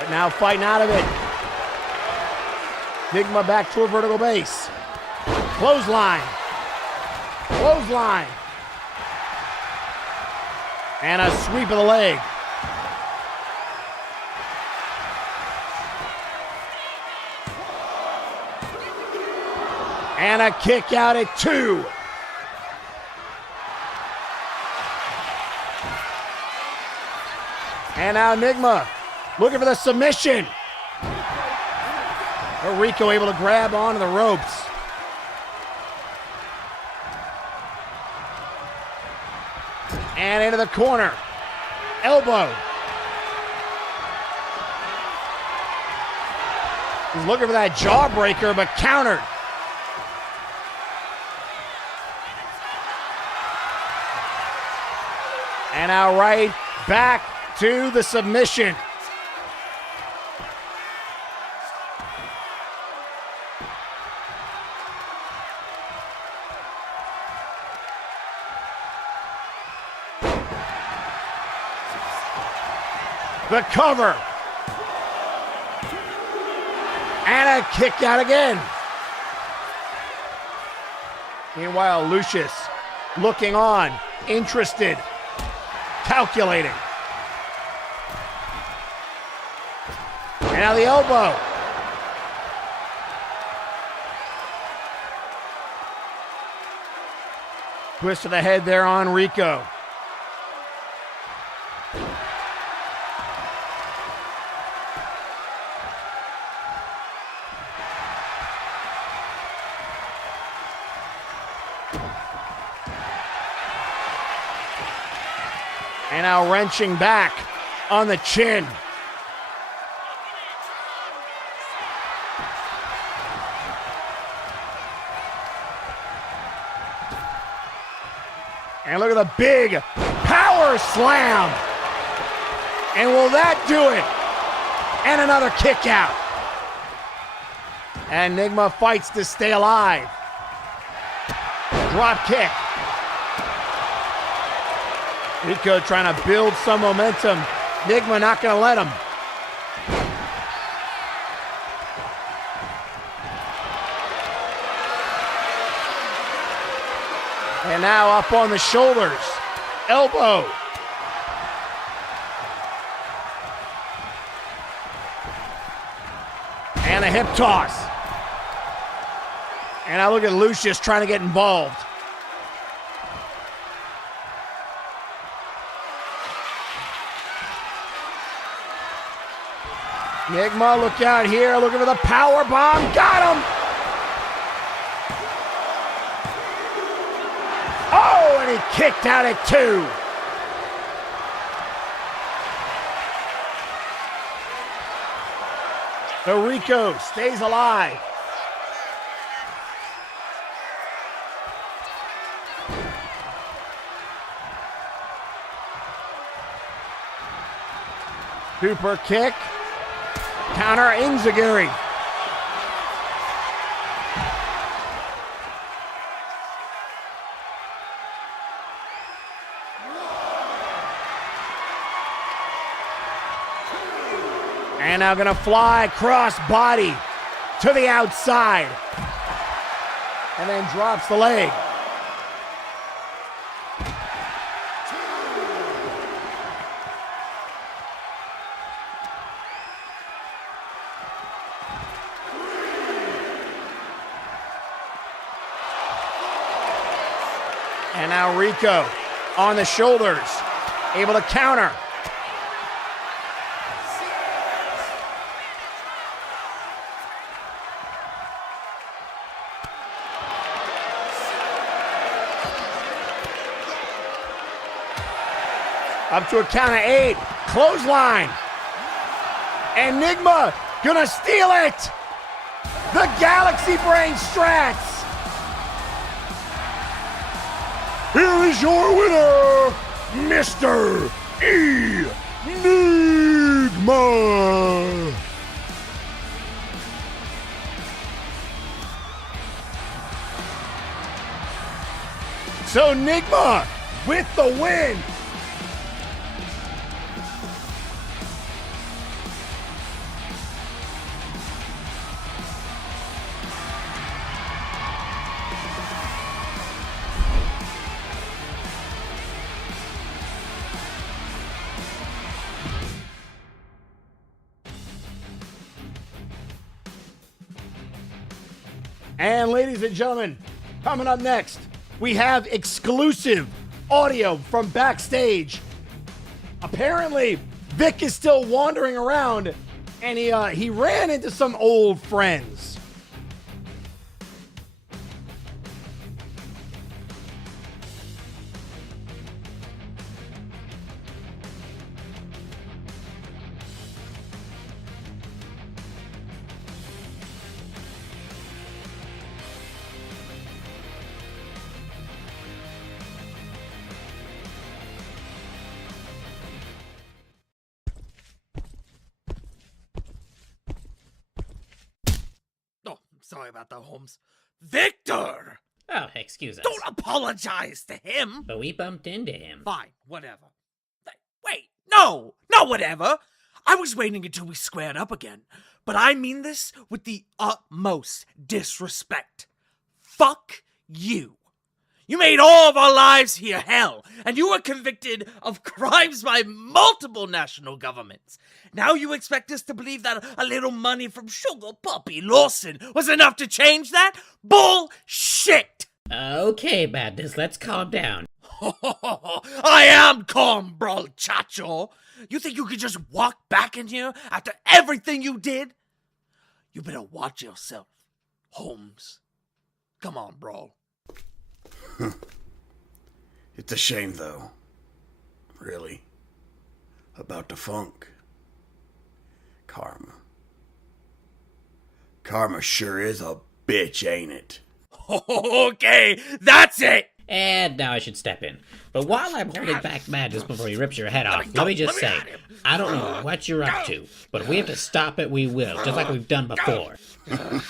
But now fighting out of it. Enigma back to a vertical base. Clothesline. Clothesline. And a sweep of the leg. And a kick out at 2. And now Enigma looking for the submission. But Rico able to grab onto the ropes. And into the corner. Elbow. He's looking for that jawbreaker, but countered. And now right back to the submission. The cover. And a kick out again. Meanwhile, Lucius looking on, interested, calculating. And now the elbow. Twist to the head there on Rico. And now wrenching back on the chin. And look at the big power slam. And will that do it? And another kick out. And Enigma fights to stay alive. Drop kick. Rico trying to build some momentum. Enigma not going to let him. And now up on the shoulders. Elbow. And a hip toss. And now look at Lucius trying to get involved. Enigma, look out here, looking for the power bomb. Got him! Oh, and he kicked out at 2. So Rico stays alive. Super kick. Counter Enziguri. And now gonna fly cross body to the outside. And then drops the leg. And now Rico on the shoulders, able to counter. Up to a count of 8, clothesline. Enigma gonna steal it. The Galaxy Brain Strats. Here is your winner, Mr. Enigma. So Enigma with the win. And ladies and gentlemen, coming up next, we have exclusive audio from backstage. Apparently, Vic is still wandering around, and he ran into some old friends. Sorry about that, Holmes. Victor! Oh, excuse us. Don't apologize to him. But we bumped into him. Fine, whatever. Wait, no, not whatever. I was waiting until we squared up again. But I mean this with the utmost disrespect. Fuck you. You made all of our lives here hell, and you were convicted of crimes by multiple national governments. Now you expect us to believe that a little money from Sugar Puppy Lawson was enough to change that? Bullshit! Okay, Madness, let's calm down. I am calm, bro, chacho. You think you could just walk back in here after everything you did? You better watch yourself, Holmes. Come on, bro. It's a shame, though. Really. About the funk. Karma. Karma sure is a bitch, ain't it? Okay, that's it! And now I should step in. But while I'm holding back Madness before he rips your head off, let me just say, I don't know what you're up to, but if we have to stop it, we will, just like we've done before. I'm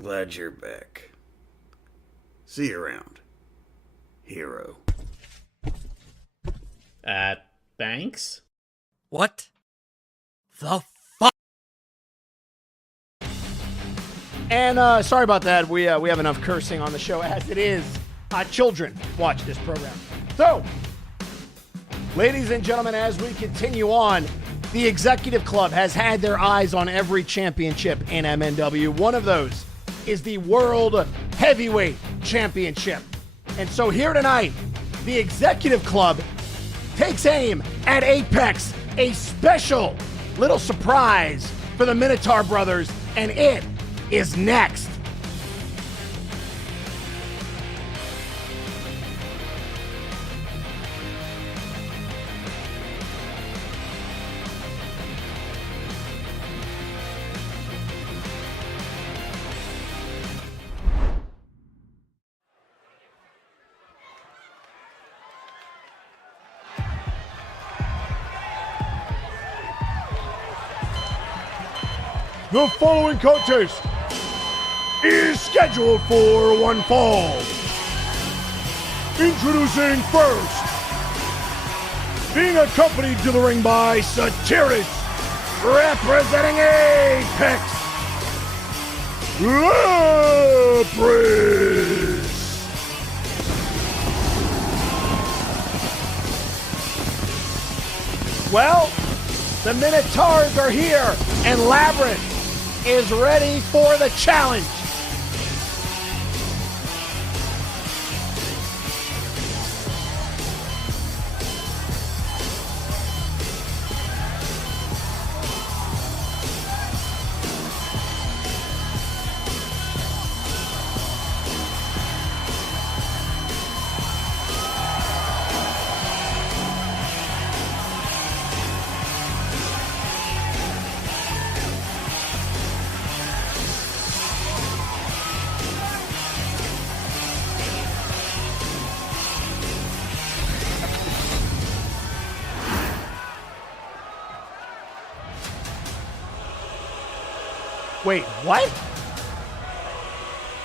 glad you're back. See you around, hero. Thanks? What the fuck? And sorry about that. We have enough cursing on the show as it is. Children watch this program. So, ladies and gentlemen, as we continue on, the Executive Club has had their eyes on every championship in MNW. One of those is the World Heavyweight Championship. And so here tonight, the Executive Club takes aim at Apex, a special little surprise for the Minotaur brothers, and it is next. The following contest is scheduled for one fall. Introducing first, being accompanied to the ring by Satiris, representing Apex, Lapras. Well, the Minotaurs are here, and Lapras is ready for the challenge. Wait, what?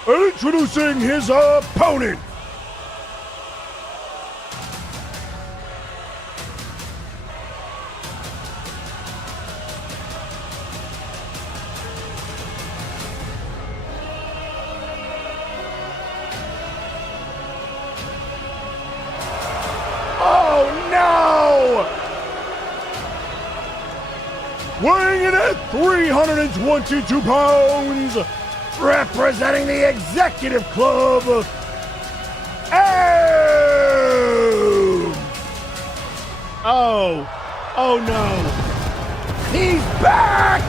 Introducing his opponent. Oh no! Weighing in at 322 pounds, representing the Executive Club, Oh no. He's back!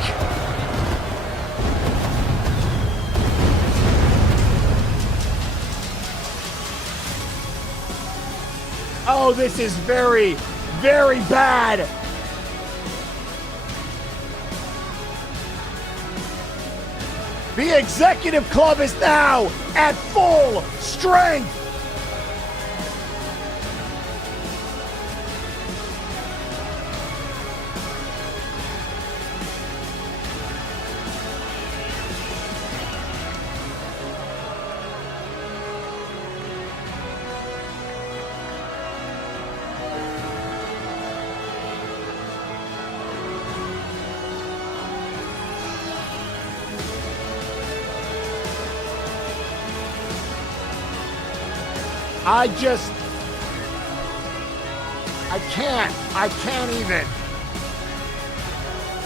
Oh, this is very, very bad. The Executive Club is now at full strength. I can't even.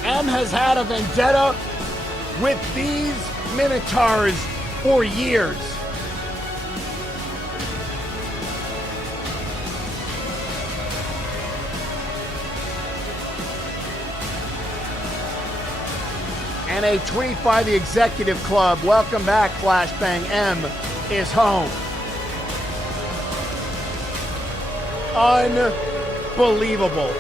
M has had a vendetta with these Minotaurs for years. And a tweet by the Executive Club, welcome back Flashbang, M is home. Unbelievable.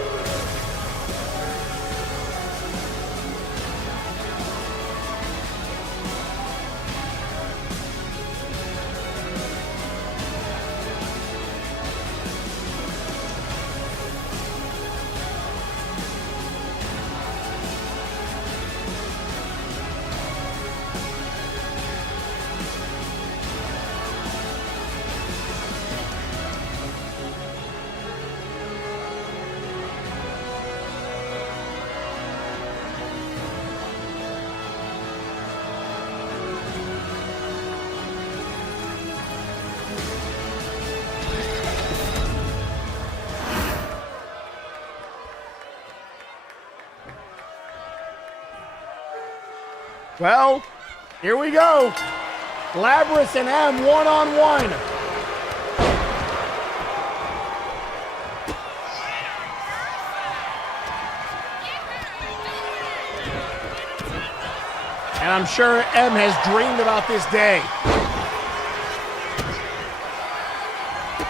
Well, here we go. Lapras and M one-on-one. And I'm sure M has dreamed about this day.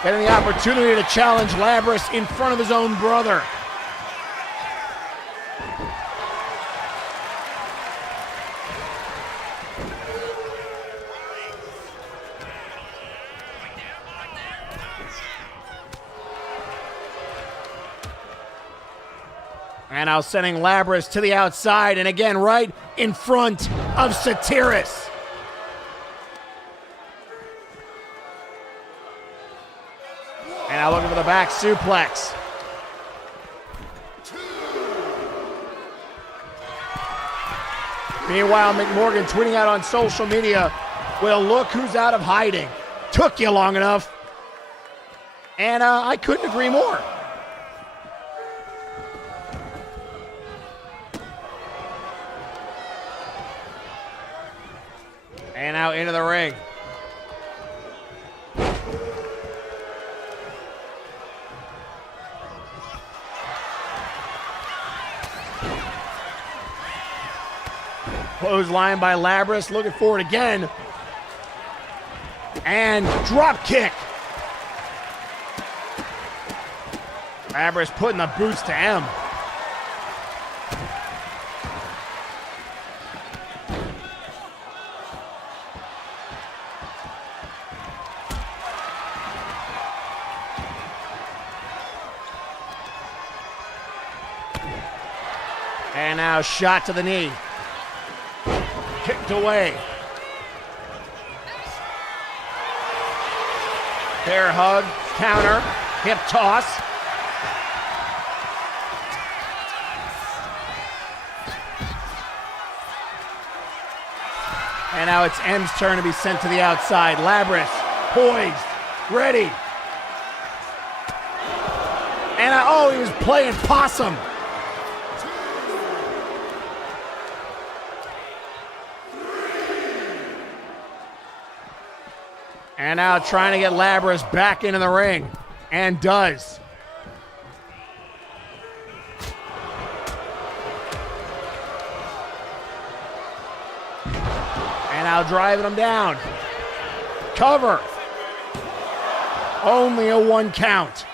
Getting the opportunity to challenge Lapras in front of his own brother. And now sending Lapras to the outside, and again right in front of Satiris. And now looking for the back suplex. Meanwhile, McMorgan tweeting out on social media, well, look who's out of hiding. Took you long enough. And I couldn't agree more. And out into the ring. Clothesline by Labris, looking for it again. And drop kick. Labris putting the boots to M. And now shot to the knee. Kicked away. Bear hug, counter, hip toss. And now it's M's turn to be sent to the outside. Labris, poised, ready. And oh, he was playing possum. And now trying to get Labris back into the ring. And does. And now driving him down. Cover. Only a 1 count.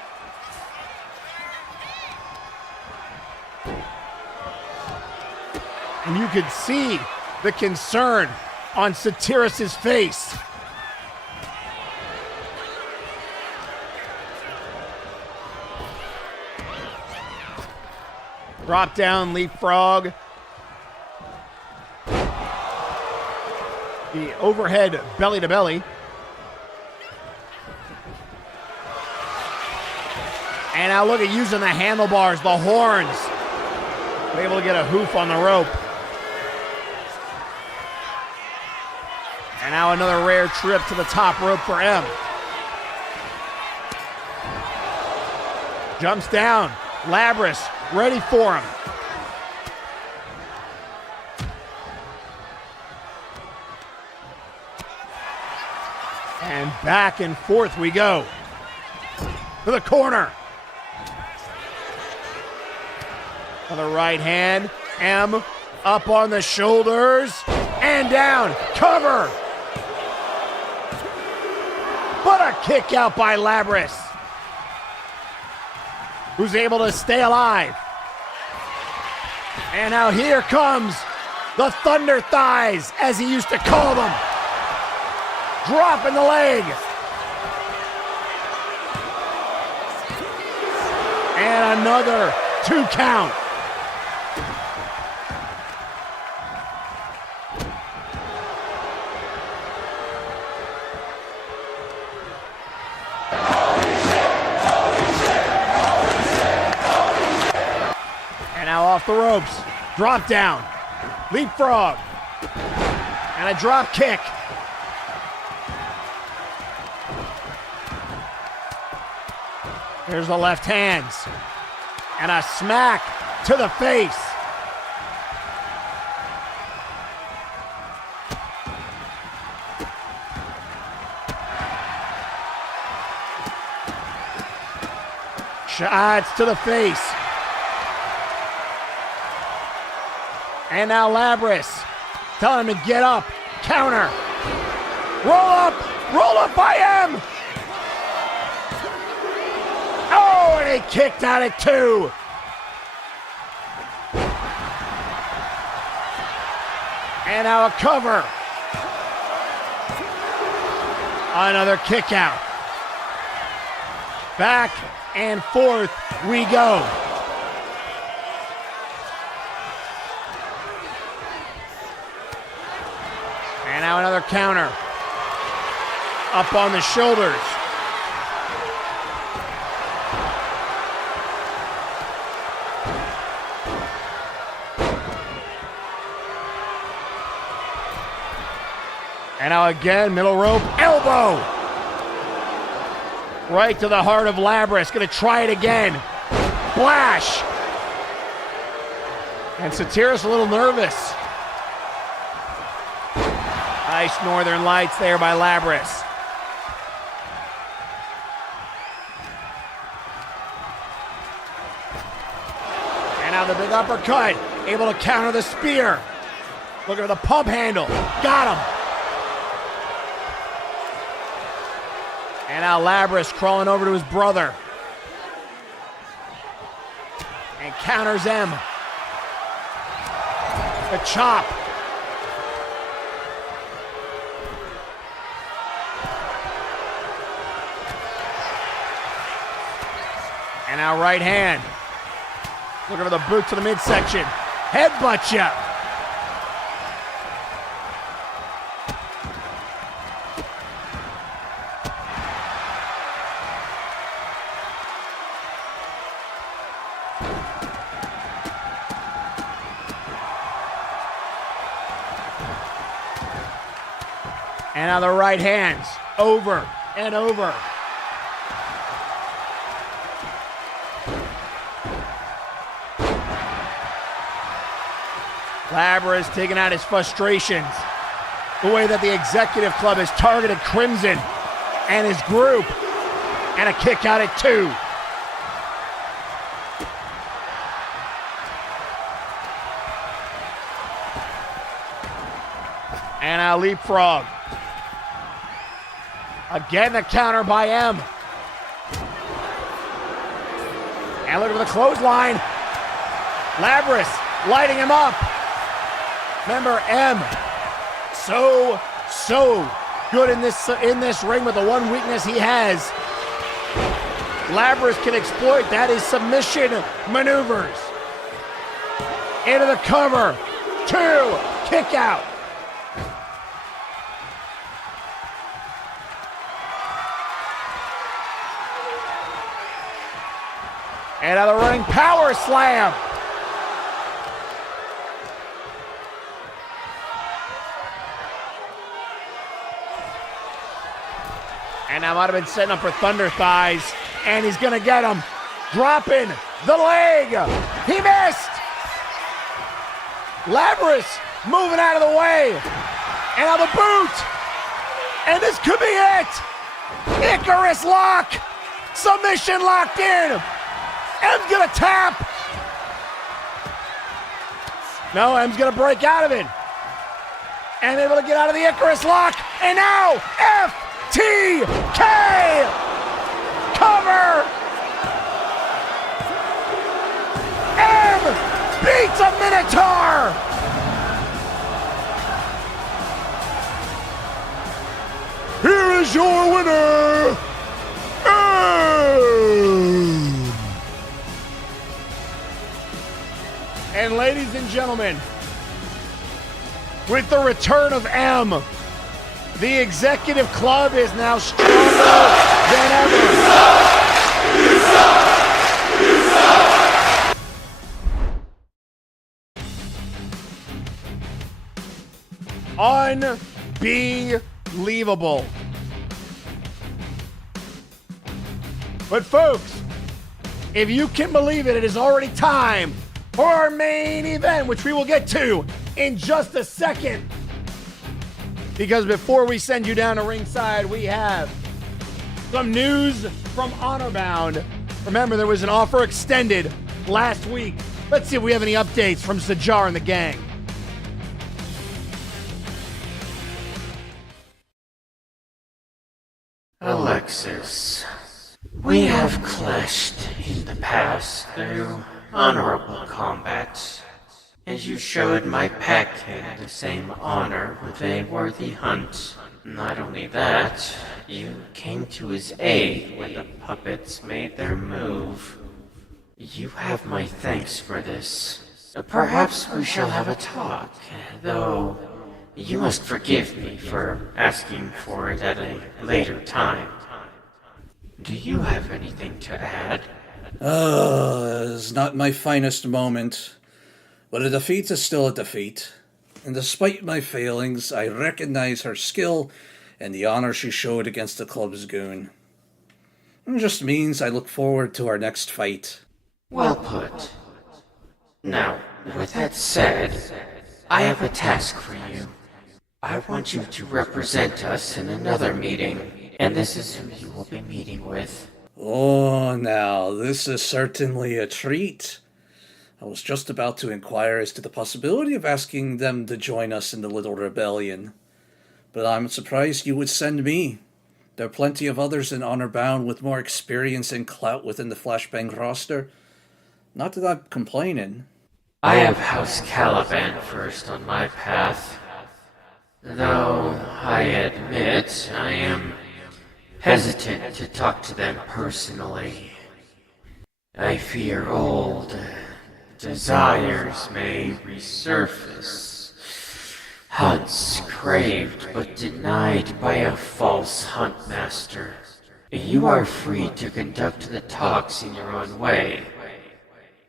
And you could see the concern on Satiris's face. Drop down, leapfrog. The overhead belly to belly. And now look at using the handlebars, the horns. Able to get a hoof on the rope. And now another rare trip to the top rope for M. Jumps down. Labris ready for him. And back and forth we go. To the corner. On the right hand. M up on the shoulders. And down. Cover. What a kick out by Labris, who's able to stay alive. And now here comes the Thunder Thighs, as he used to call them. Dropping the leg. And another 2 count. Off the ropes, drop down, leapfrog, and a drop kick. There's the left hands, and a smack to the face. Shots to the face. And now Labris telling him to get up. Counter. Roll up by M. Oh, and he kicked out at 2. And now a cover. Another kick out. Back and forth we go. And now another counter. Up on the shoulders. And now again, middle rope, elbow. Right to the heart of Labras. Gonna try it again. Flash. And Satiris a little nervous. Nice Northern Lights there by Labras. And now the big uppercut. Able to counter the spear. Looking at the pump handle. Got him. And now Labras crawling over to his brother. And counters M. The chop. And now right hand. Looking for the boot to the midsection. Headbutt ya. And now the right hands, over and over. Labras taking out his frustrations. The way that the Executive Club has targeted Crimson and his group. And a kick out at 2. And a leapfrog. Again, the counter by M. And look at the clothesline. Labras lighting him up. Remember, M, so good in this ring with the one weakness he has. Labras can exploit that, his submission maneuvers. Into the cover. 2, kick out. And now the running power slam. And that might have been setting up for Thunder Thighs. And he's going to get him. Dropping the leg. He missed. Labras moving out of the way. And now the boot. And this could be it. Icarus lock. Submission locked in. M's gonna tap. No, M's gonna break out of it. And able to get out of the Icarus lock. And now FTK cover. M beats a Minotaur. Here is your winner, And ladies and gentlemen, with the return of M, the Executive Club is now stronger than ever. Unbelievable. But folks, if you can believe it, it is already time for our main event, which we will get to in just a second. Because before we send you down to ringside, we have some news from Honorbound. Remember, there was an offer extended last week. Let's see if we have any updates from Sajar and the gang. Alexis, we have clashed in the past through honorable combat, and you showed my pack-head the same honor with a worthy hunt. Not only that, you came to his aid when the puppets made their move. You have my thanks for this. Perhaps we shall have a talk, though you must forgive me for asking for it at a later time. Do you have anything to add? It's not my finest moment, but a defeat is still a defeat. and despite my failings, I recognize her skill and the honor she showed against the club's goon. It just means I look forward to our next fight. Well put. Now, with that said, I have a task for you. I want you to represent us in another meeting, and this is who you will be meeting with. Oh, now, this is certainly a treat. I was just about to inquire as to the possibility of asking them to join us in the Little Rebellion. But I'm surprised you would send me. There are plenty of others in Honor Bound with more experience and clout within the Flashbang roster. Not that I'm complaining. I have House Caliban first on my path. Though, I admit, I am hesitant to talk to them personally. I fear old desires may resurface. Hunts craved but denied by a false hunt master. You are free to conduct the talks in your own way.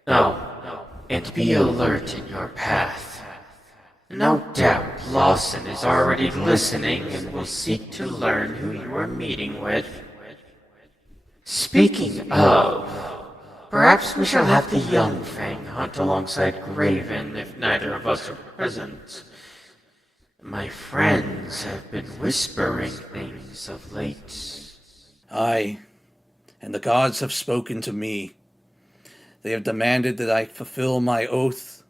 Oh, and be alert in your path. No doubt Lawson is already listening and will seek to learn who you are meeting with. Speaking of, perhaps we shall have the young Fang hunt alongside Graven if neither of us are present. My friends have been whispering things of late. Aye, and the gods have spoken to me. They have demanded that I fulfill my oath,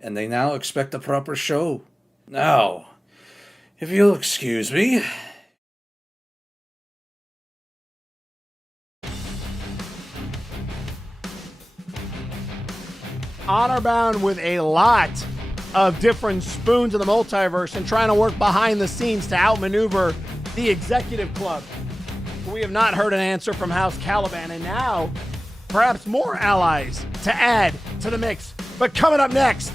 and they now expect a proper show. Now, if you'll excuse me. Honor Bound with a lot of different spoons in the multiverse and trying to work behind the scenes to outmaneuver the executive club. We have not heard an answer from House Caliban, and now perhaps more allies to add to the mix. But coming up next,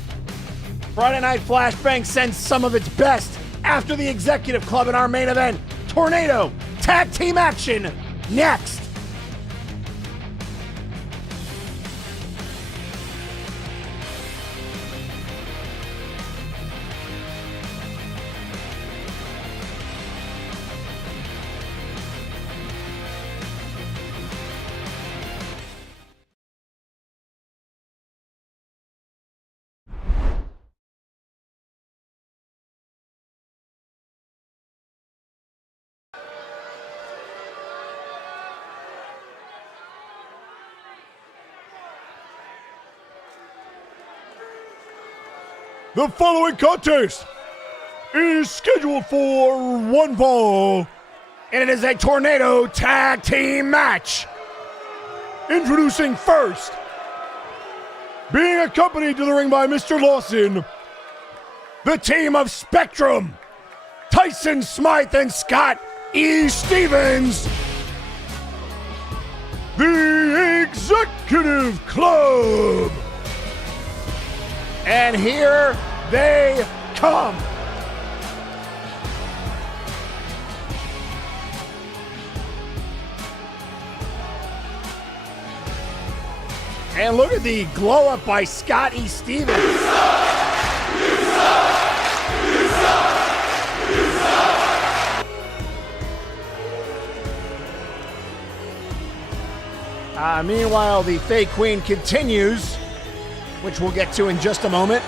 Friday Night Flashbang sends some of its best after the executive club in our main event. Tornado tag team action next. The following contest is scheduled for one fall, And it is a Tornado tag team match. Introducing first, being accompanied to the ring by Mr. Lawson, The team of Spectrum, Tyson Smythe and Scott E. Stevens. the Executive Club. And here they come. And look at the glow up by Scott E. Stevens. Meanwhile, the Fake Queen continues, which we'll get to in just a moment.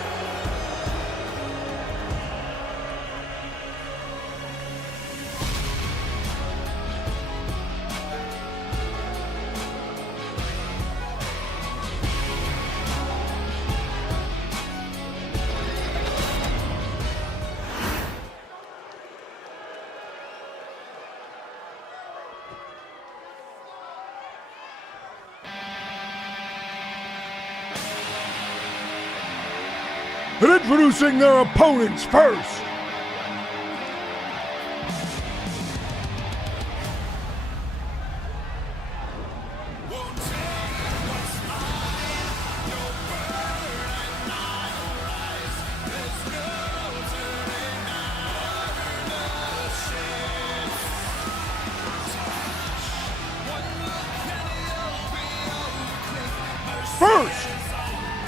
And introducing their opponents first,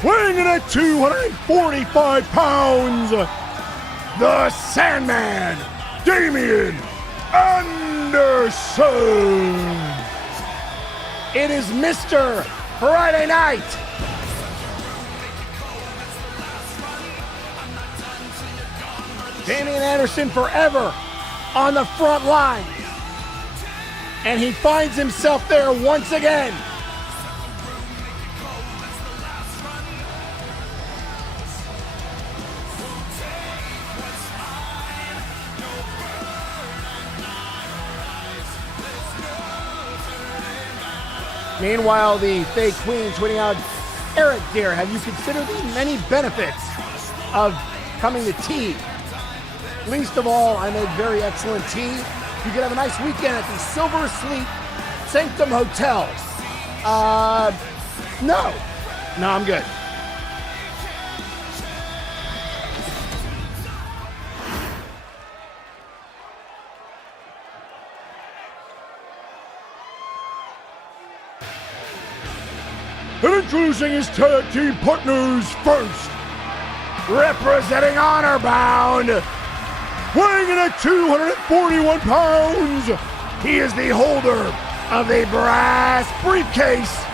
weighing in at 245 pounds, the Sandman, Damian Anderson. It is Mr. Friday Night. Damian Anderson forever on the front line. And he finds himself there once again. Meanwhile, the fake queen tweeting out, Eric, dear, have you considered the many benefits of coming to tea? Least of all, I make very excellent tea. You can have a nice weekend at the Silver Sleep Sanctum Hotel. No, I'm good. And introducing his tag team partners first, representing Honor Bound, weighing in at 241 pounds, he is the holder of the brass briefcase,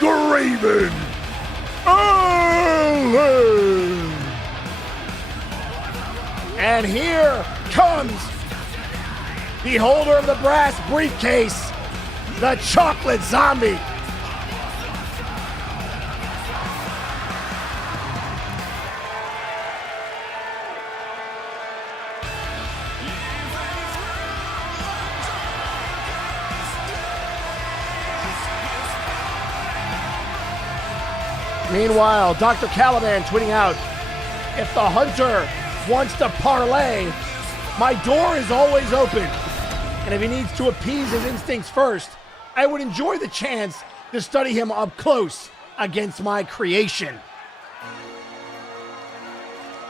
Graven Allen. And here comes the holder of the brass briefcase, the Chocolate Zombie. Meanwhile, Dr. Caliban tweeting out, if the hunter wants to parlay, my door is always open. And if he needs to appease his instincts first, I would enjoy the chance to study him up close against my creation.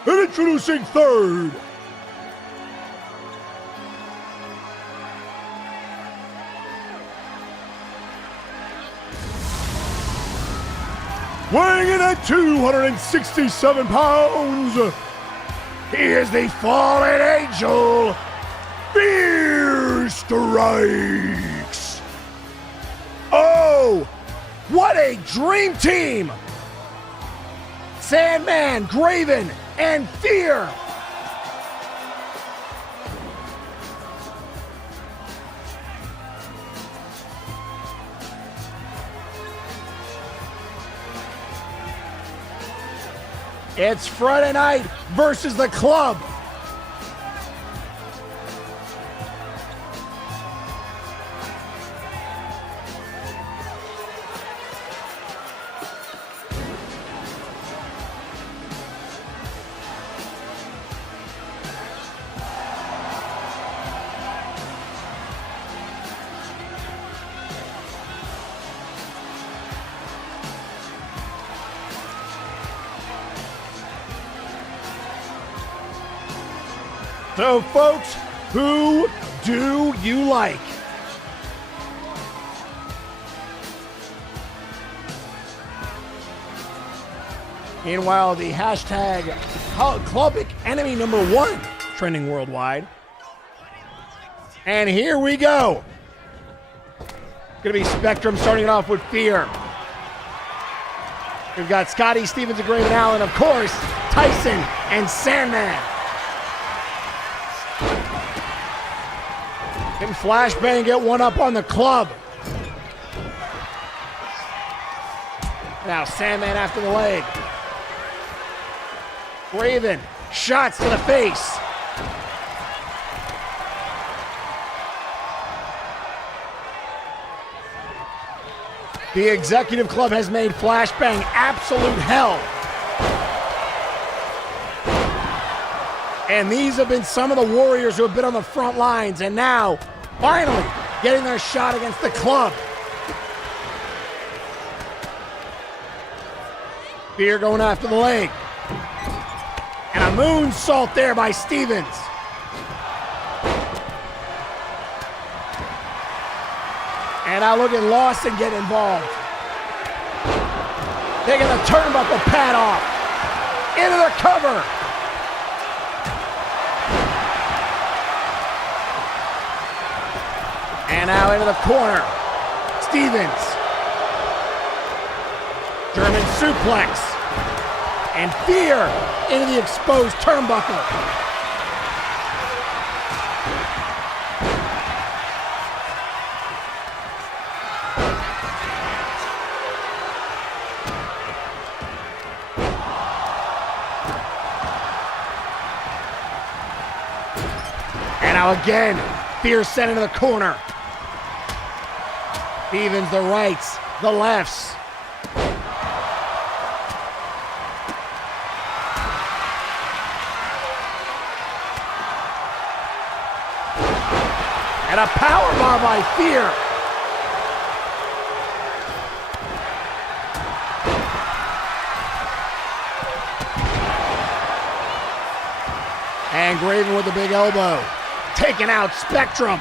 And introducing third, weighing in at 267 pounds, he is the fallen angel, Fear Strikes. Oh, what a dream team! Sandman, Graven, and Fear. It's Friday night versus the club. So, folks, who do you like? Meanwhile, the hashtag Clubic Enemy #1 trending worldwide. And here we go. Gonna be Spectrum starting it off with Fear. We've got Scotty Stevens and Graven Allen, of course, Tyson and Sandman. Can Flashbang get one up on the club? Now Sandman after the leg. Graven, shots to the face. The Executive Club has made Flashbang absolute hell. And these have been some of the warriors who have been on the front lines and now, finally, getting their shot against the club. Fear going after the leg. And a moonsault there by Stevens. And now look at Lawson get involved. Taking the turnbuckle pad off. Into the cover. And now into the corner. Stevens. German suplex. And Fear into the exposed turnbuckle. And now again, Fear sent into the corner. Stevens the rights, the lefts. And a powerbomb by Fear. And Graven with the big elbow. Taking out Spectrum.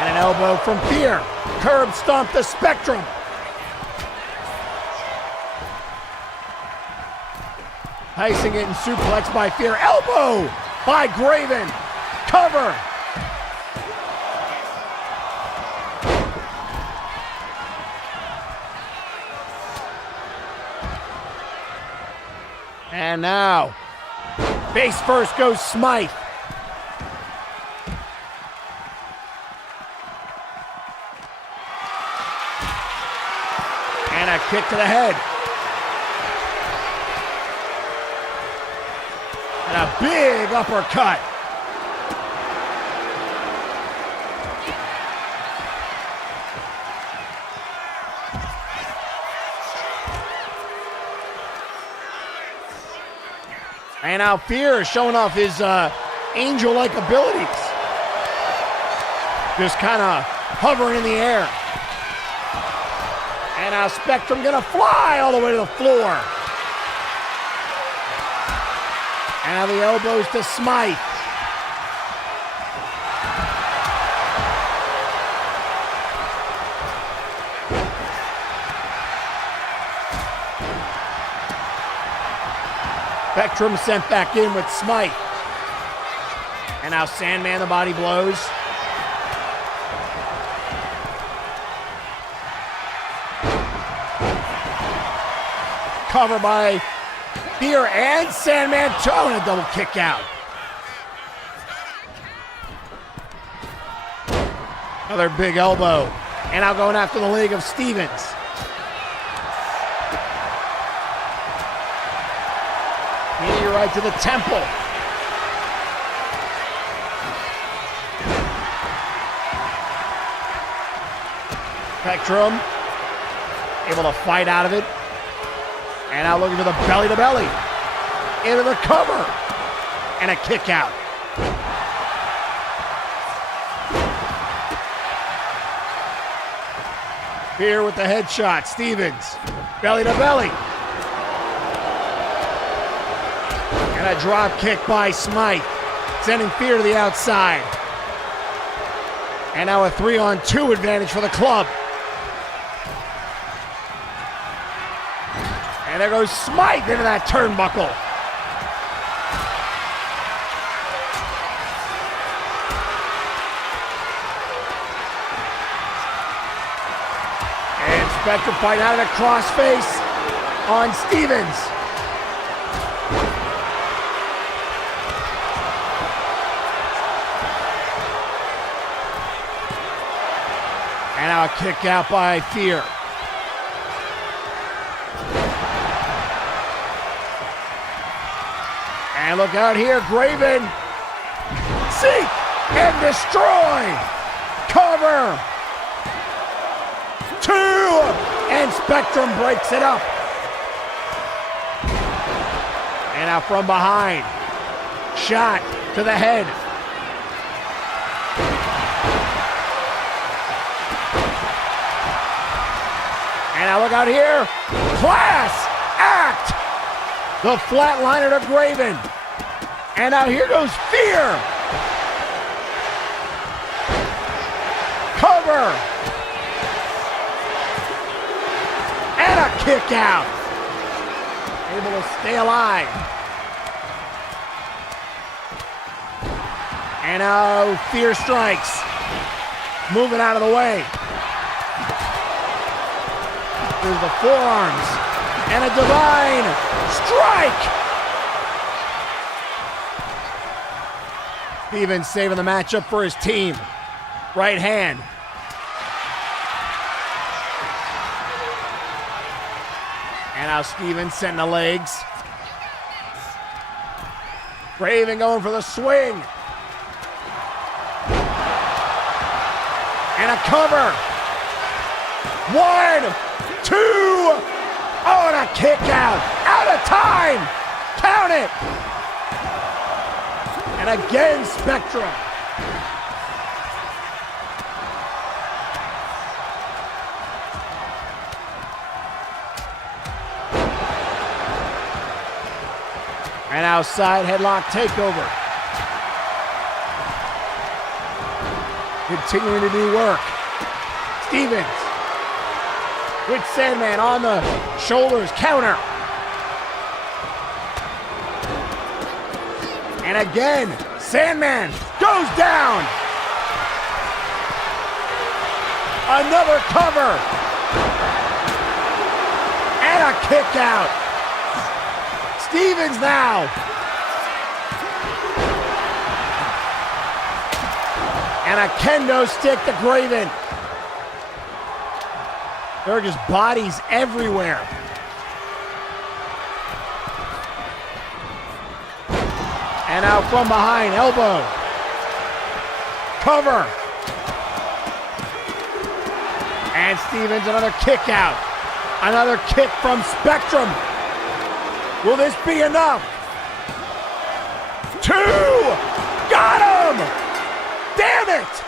And an elbow from Fear. Curb stomp to Spectrum. Tyson getting suplexed by Fear. Elbow by Graven. Cover. And now, face first goes Smythe. And a kick to the head. And a big uppercut. And now Fear is showing off his angel-like abilities. Just kind of hovering in the air. And now Spectrum gonna fly all the way to the floor. And now the elbows to Smythe. Spectrum sent back in with Smythe. And now Sandman the body blows. Cover by Fear and Sandman throwing a double kick out. Another big elbow. And now going after the leg of Stevens. Knee right to the temple. Spectrum able to fight out of it. And now looking for the belly to belly. Into the cover. And a kick out. Fear with the headshot. Stevens. Belly to belly. And a drop kick by Smythe. Sending Fear to the outside. And now a 3-on-2 advantage for the club. And there goes Smythe into that turnbuckle. And Spectre fighting out of the crossface on Stevens. And now a kick out by Fear. And look out here, Graven. Seek and destroy. Cover. 2. And Spectrum breaks it up. And now from behind. Shot to the head. And now look out here. Class act. The flatliner to Graven. And now here goes Fear. Cover. And a kick out. Able to stay alive. And now Fear strikes. Moving out of the way. There's the forearms. And a divine strike. Stevens saving the matchup for his team. Right hand. And now Stevens setting the legs. Raven going for the swing. And a cover. 1, 2. Oh, and a kick out. Out of time. Count it. And again, Spectrum. And outside headlock takeover. Continuing to do work. Stevens with Sandman on the shoulders, counter. And again, Sandman goes down. Another cover. And a kick out. Stevens now. And a kendo stick to Graven. There are just bodies everywhere. And out from behind, elbow. Cover. And Stevens, another kick out. Another kick from Spectrum. Will this be enough? 2! Got him! Damn it!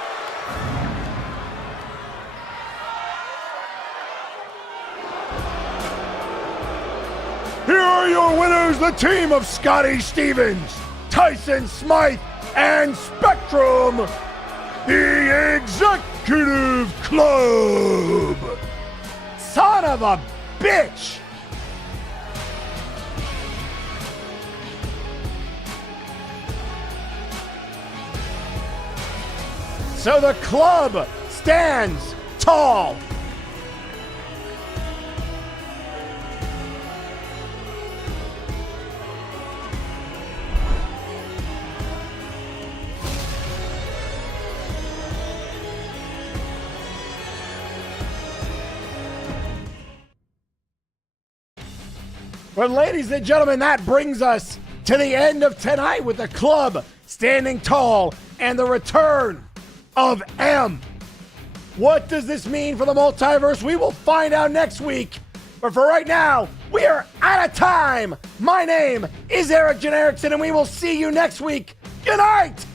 Here are your winners, the team of Scotty Stevens, Tyson Smythe, and Spectrum, the Executive Club. Son of a bitch! So the club stands tall. Well, ladies and gentlemen, that brings us to the end of tonight with the club standing tall and the return of M. What does this mean for the multiverse? We will find out next week. But for right now, we are out of time. My name is Eric Jan Erickson, and we will see you next week. Good night.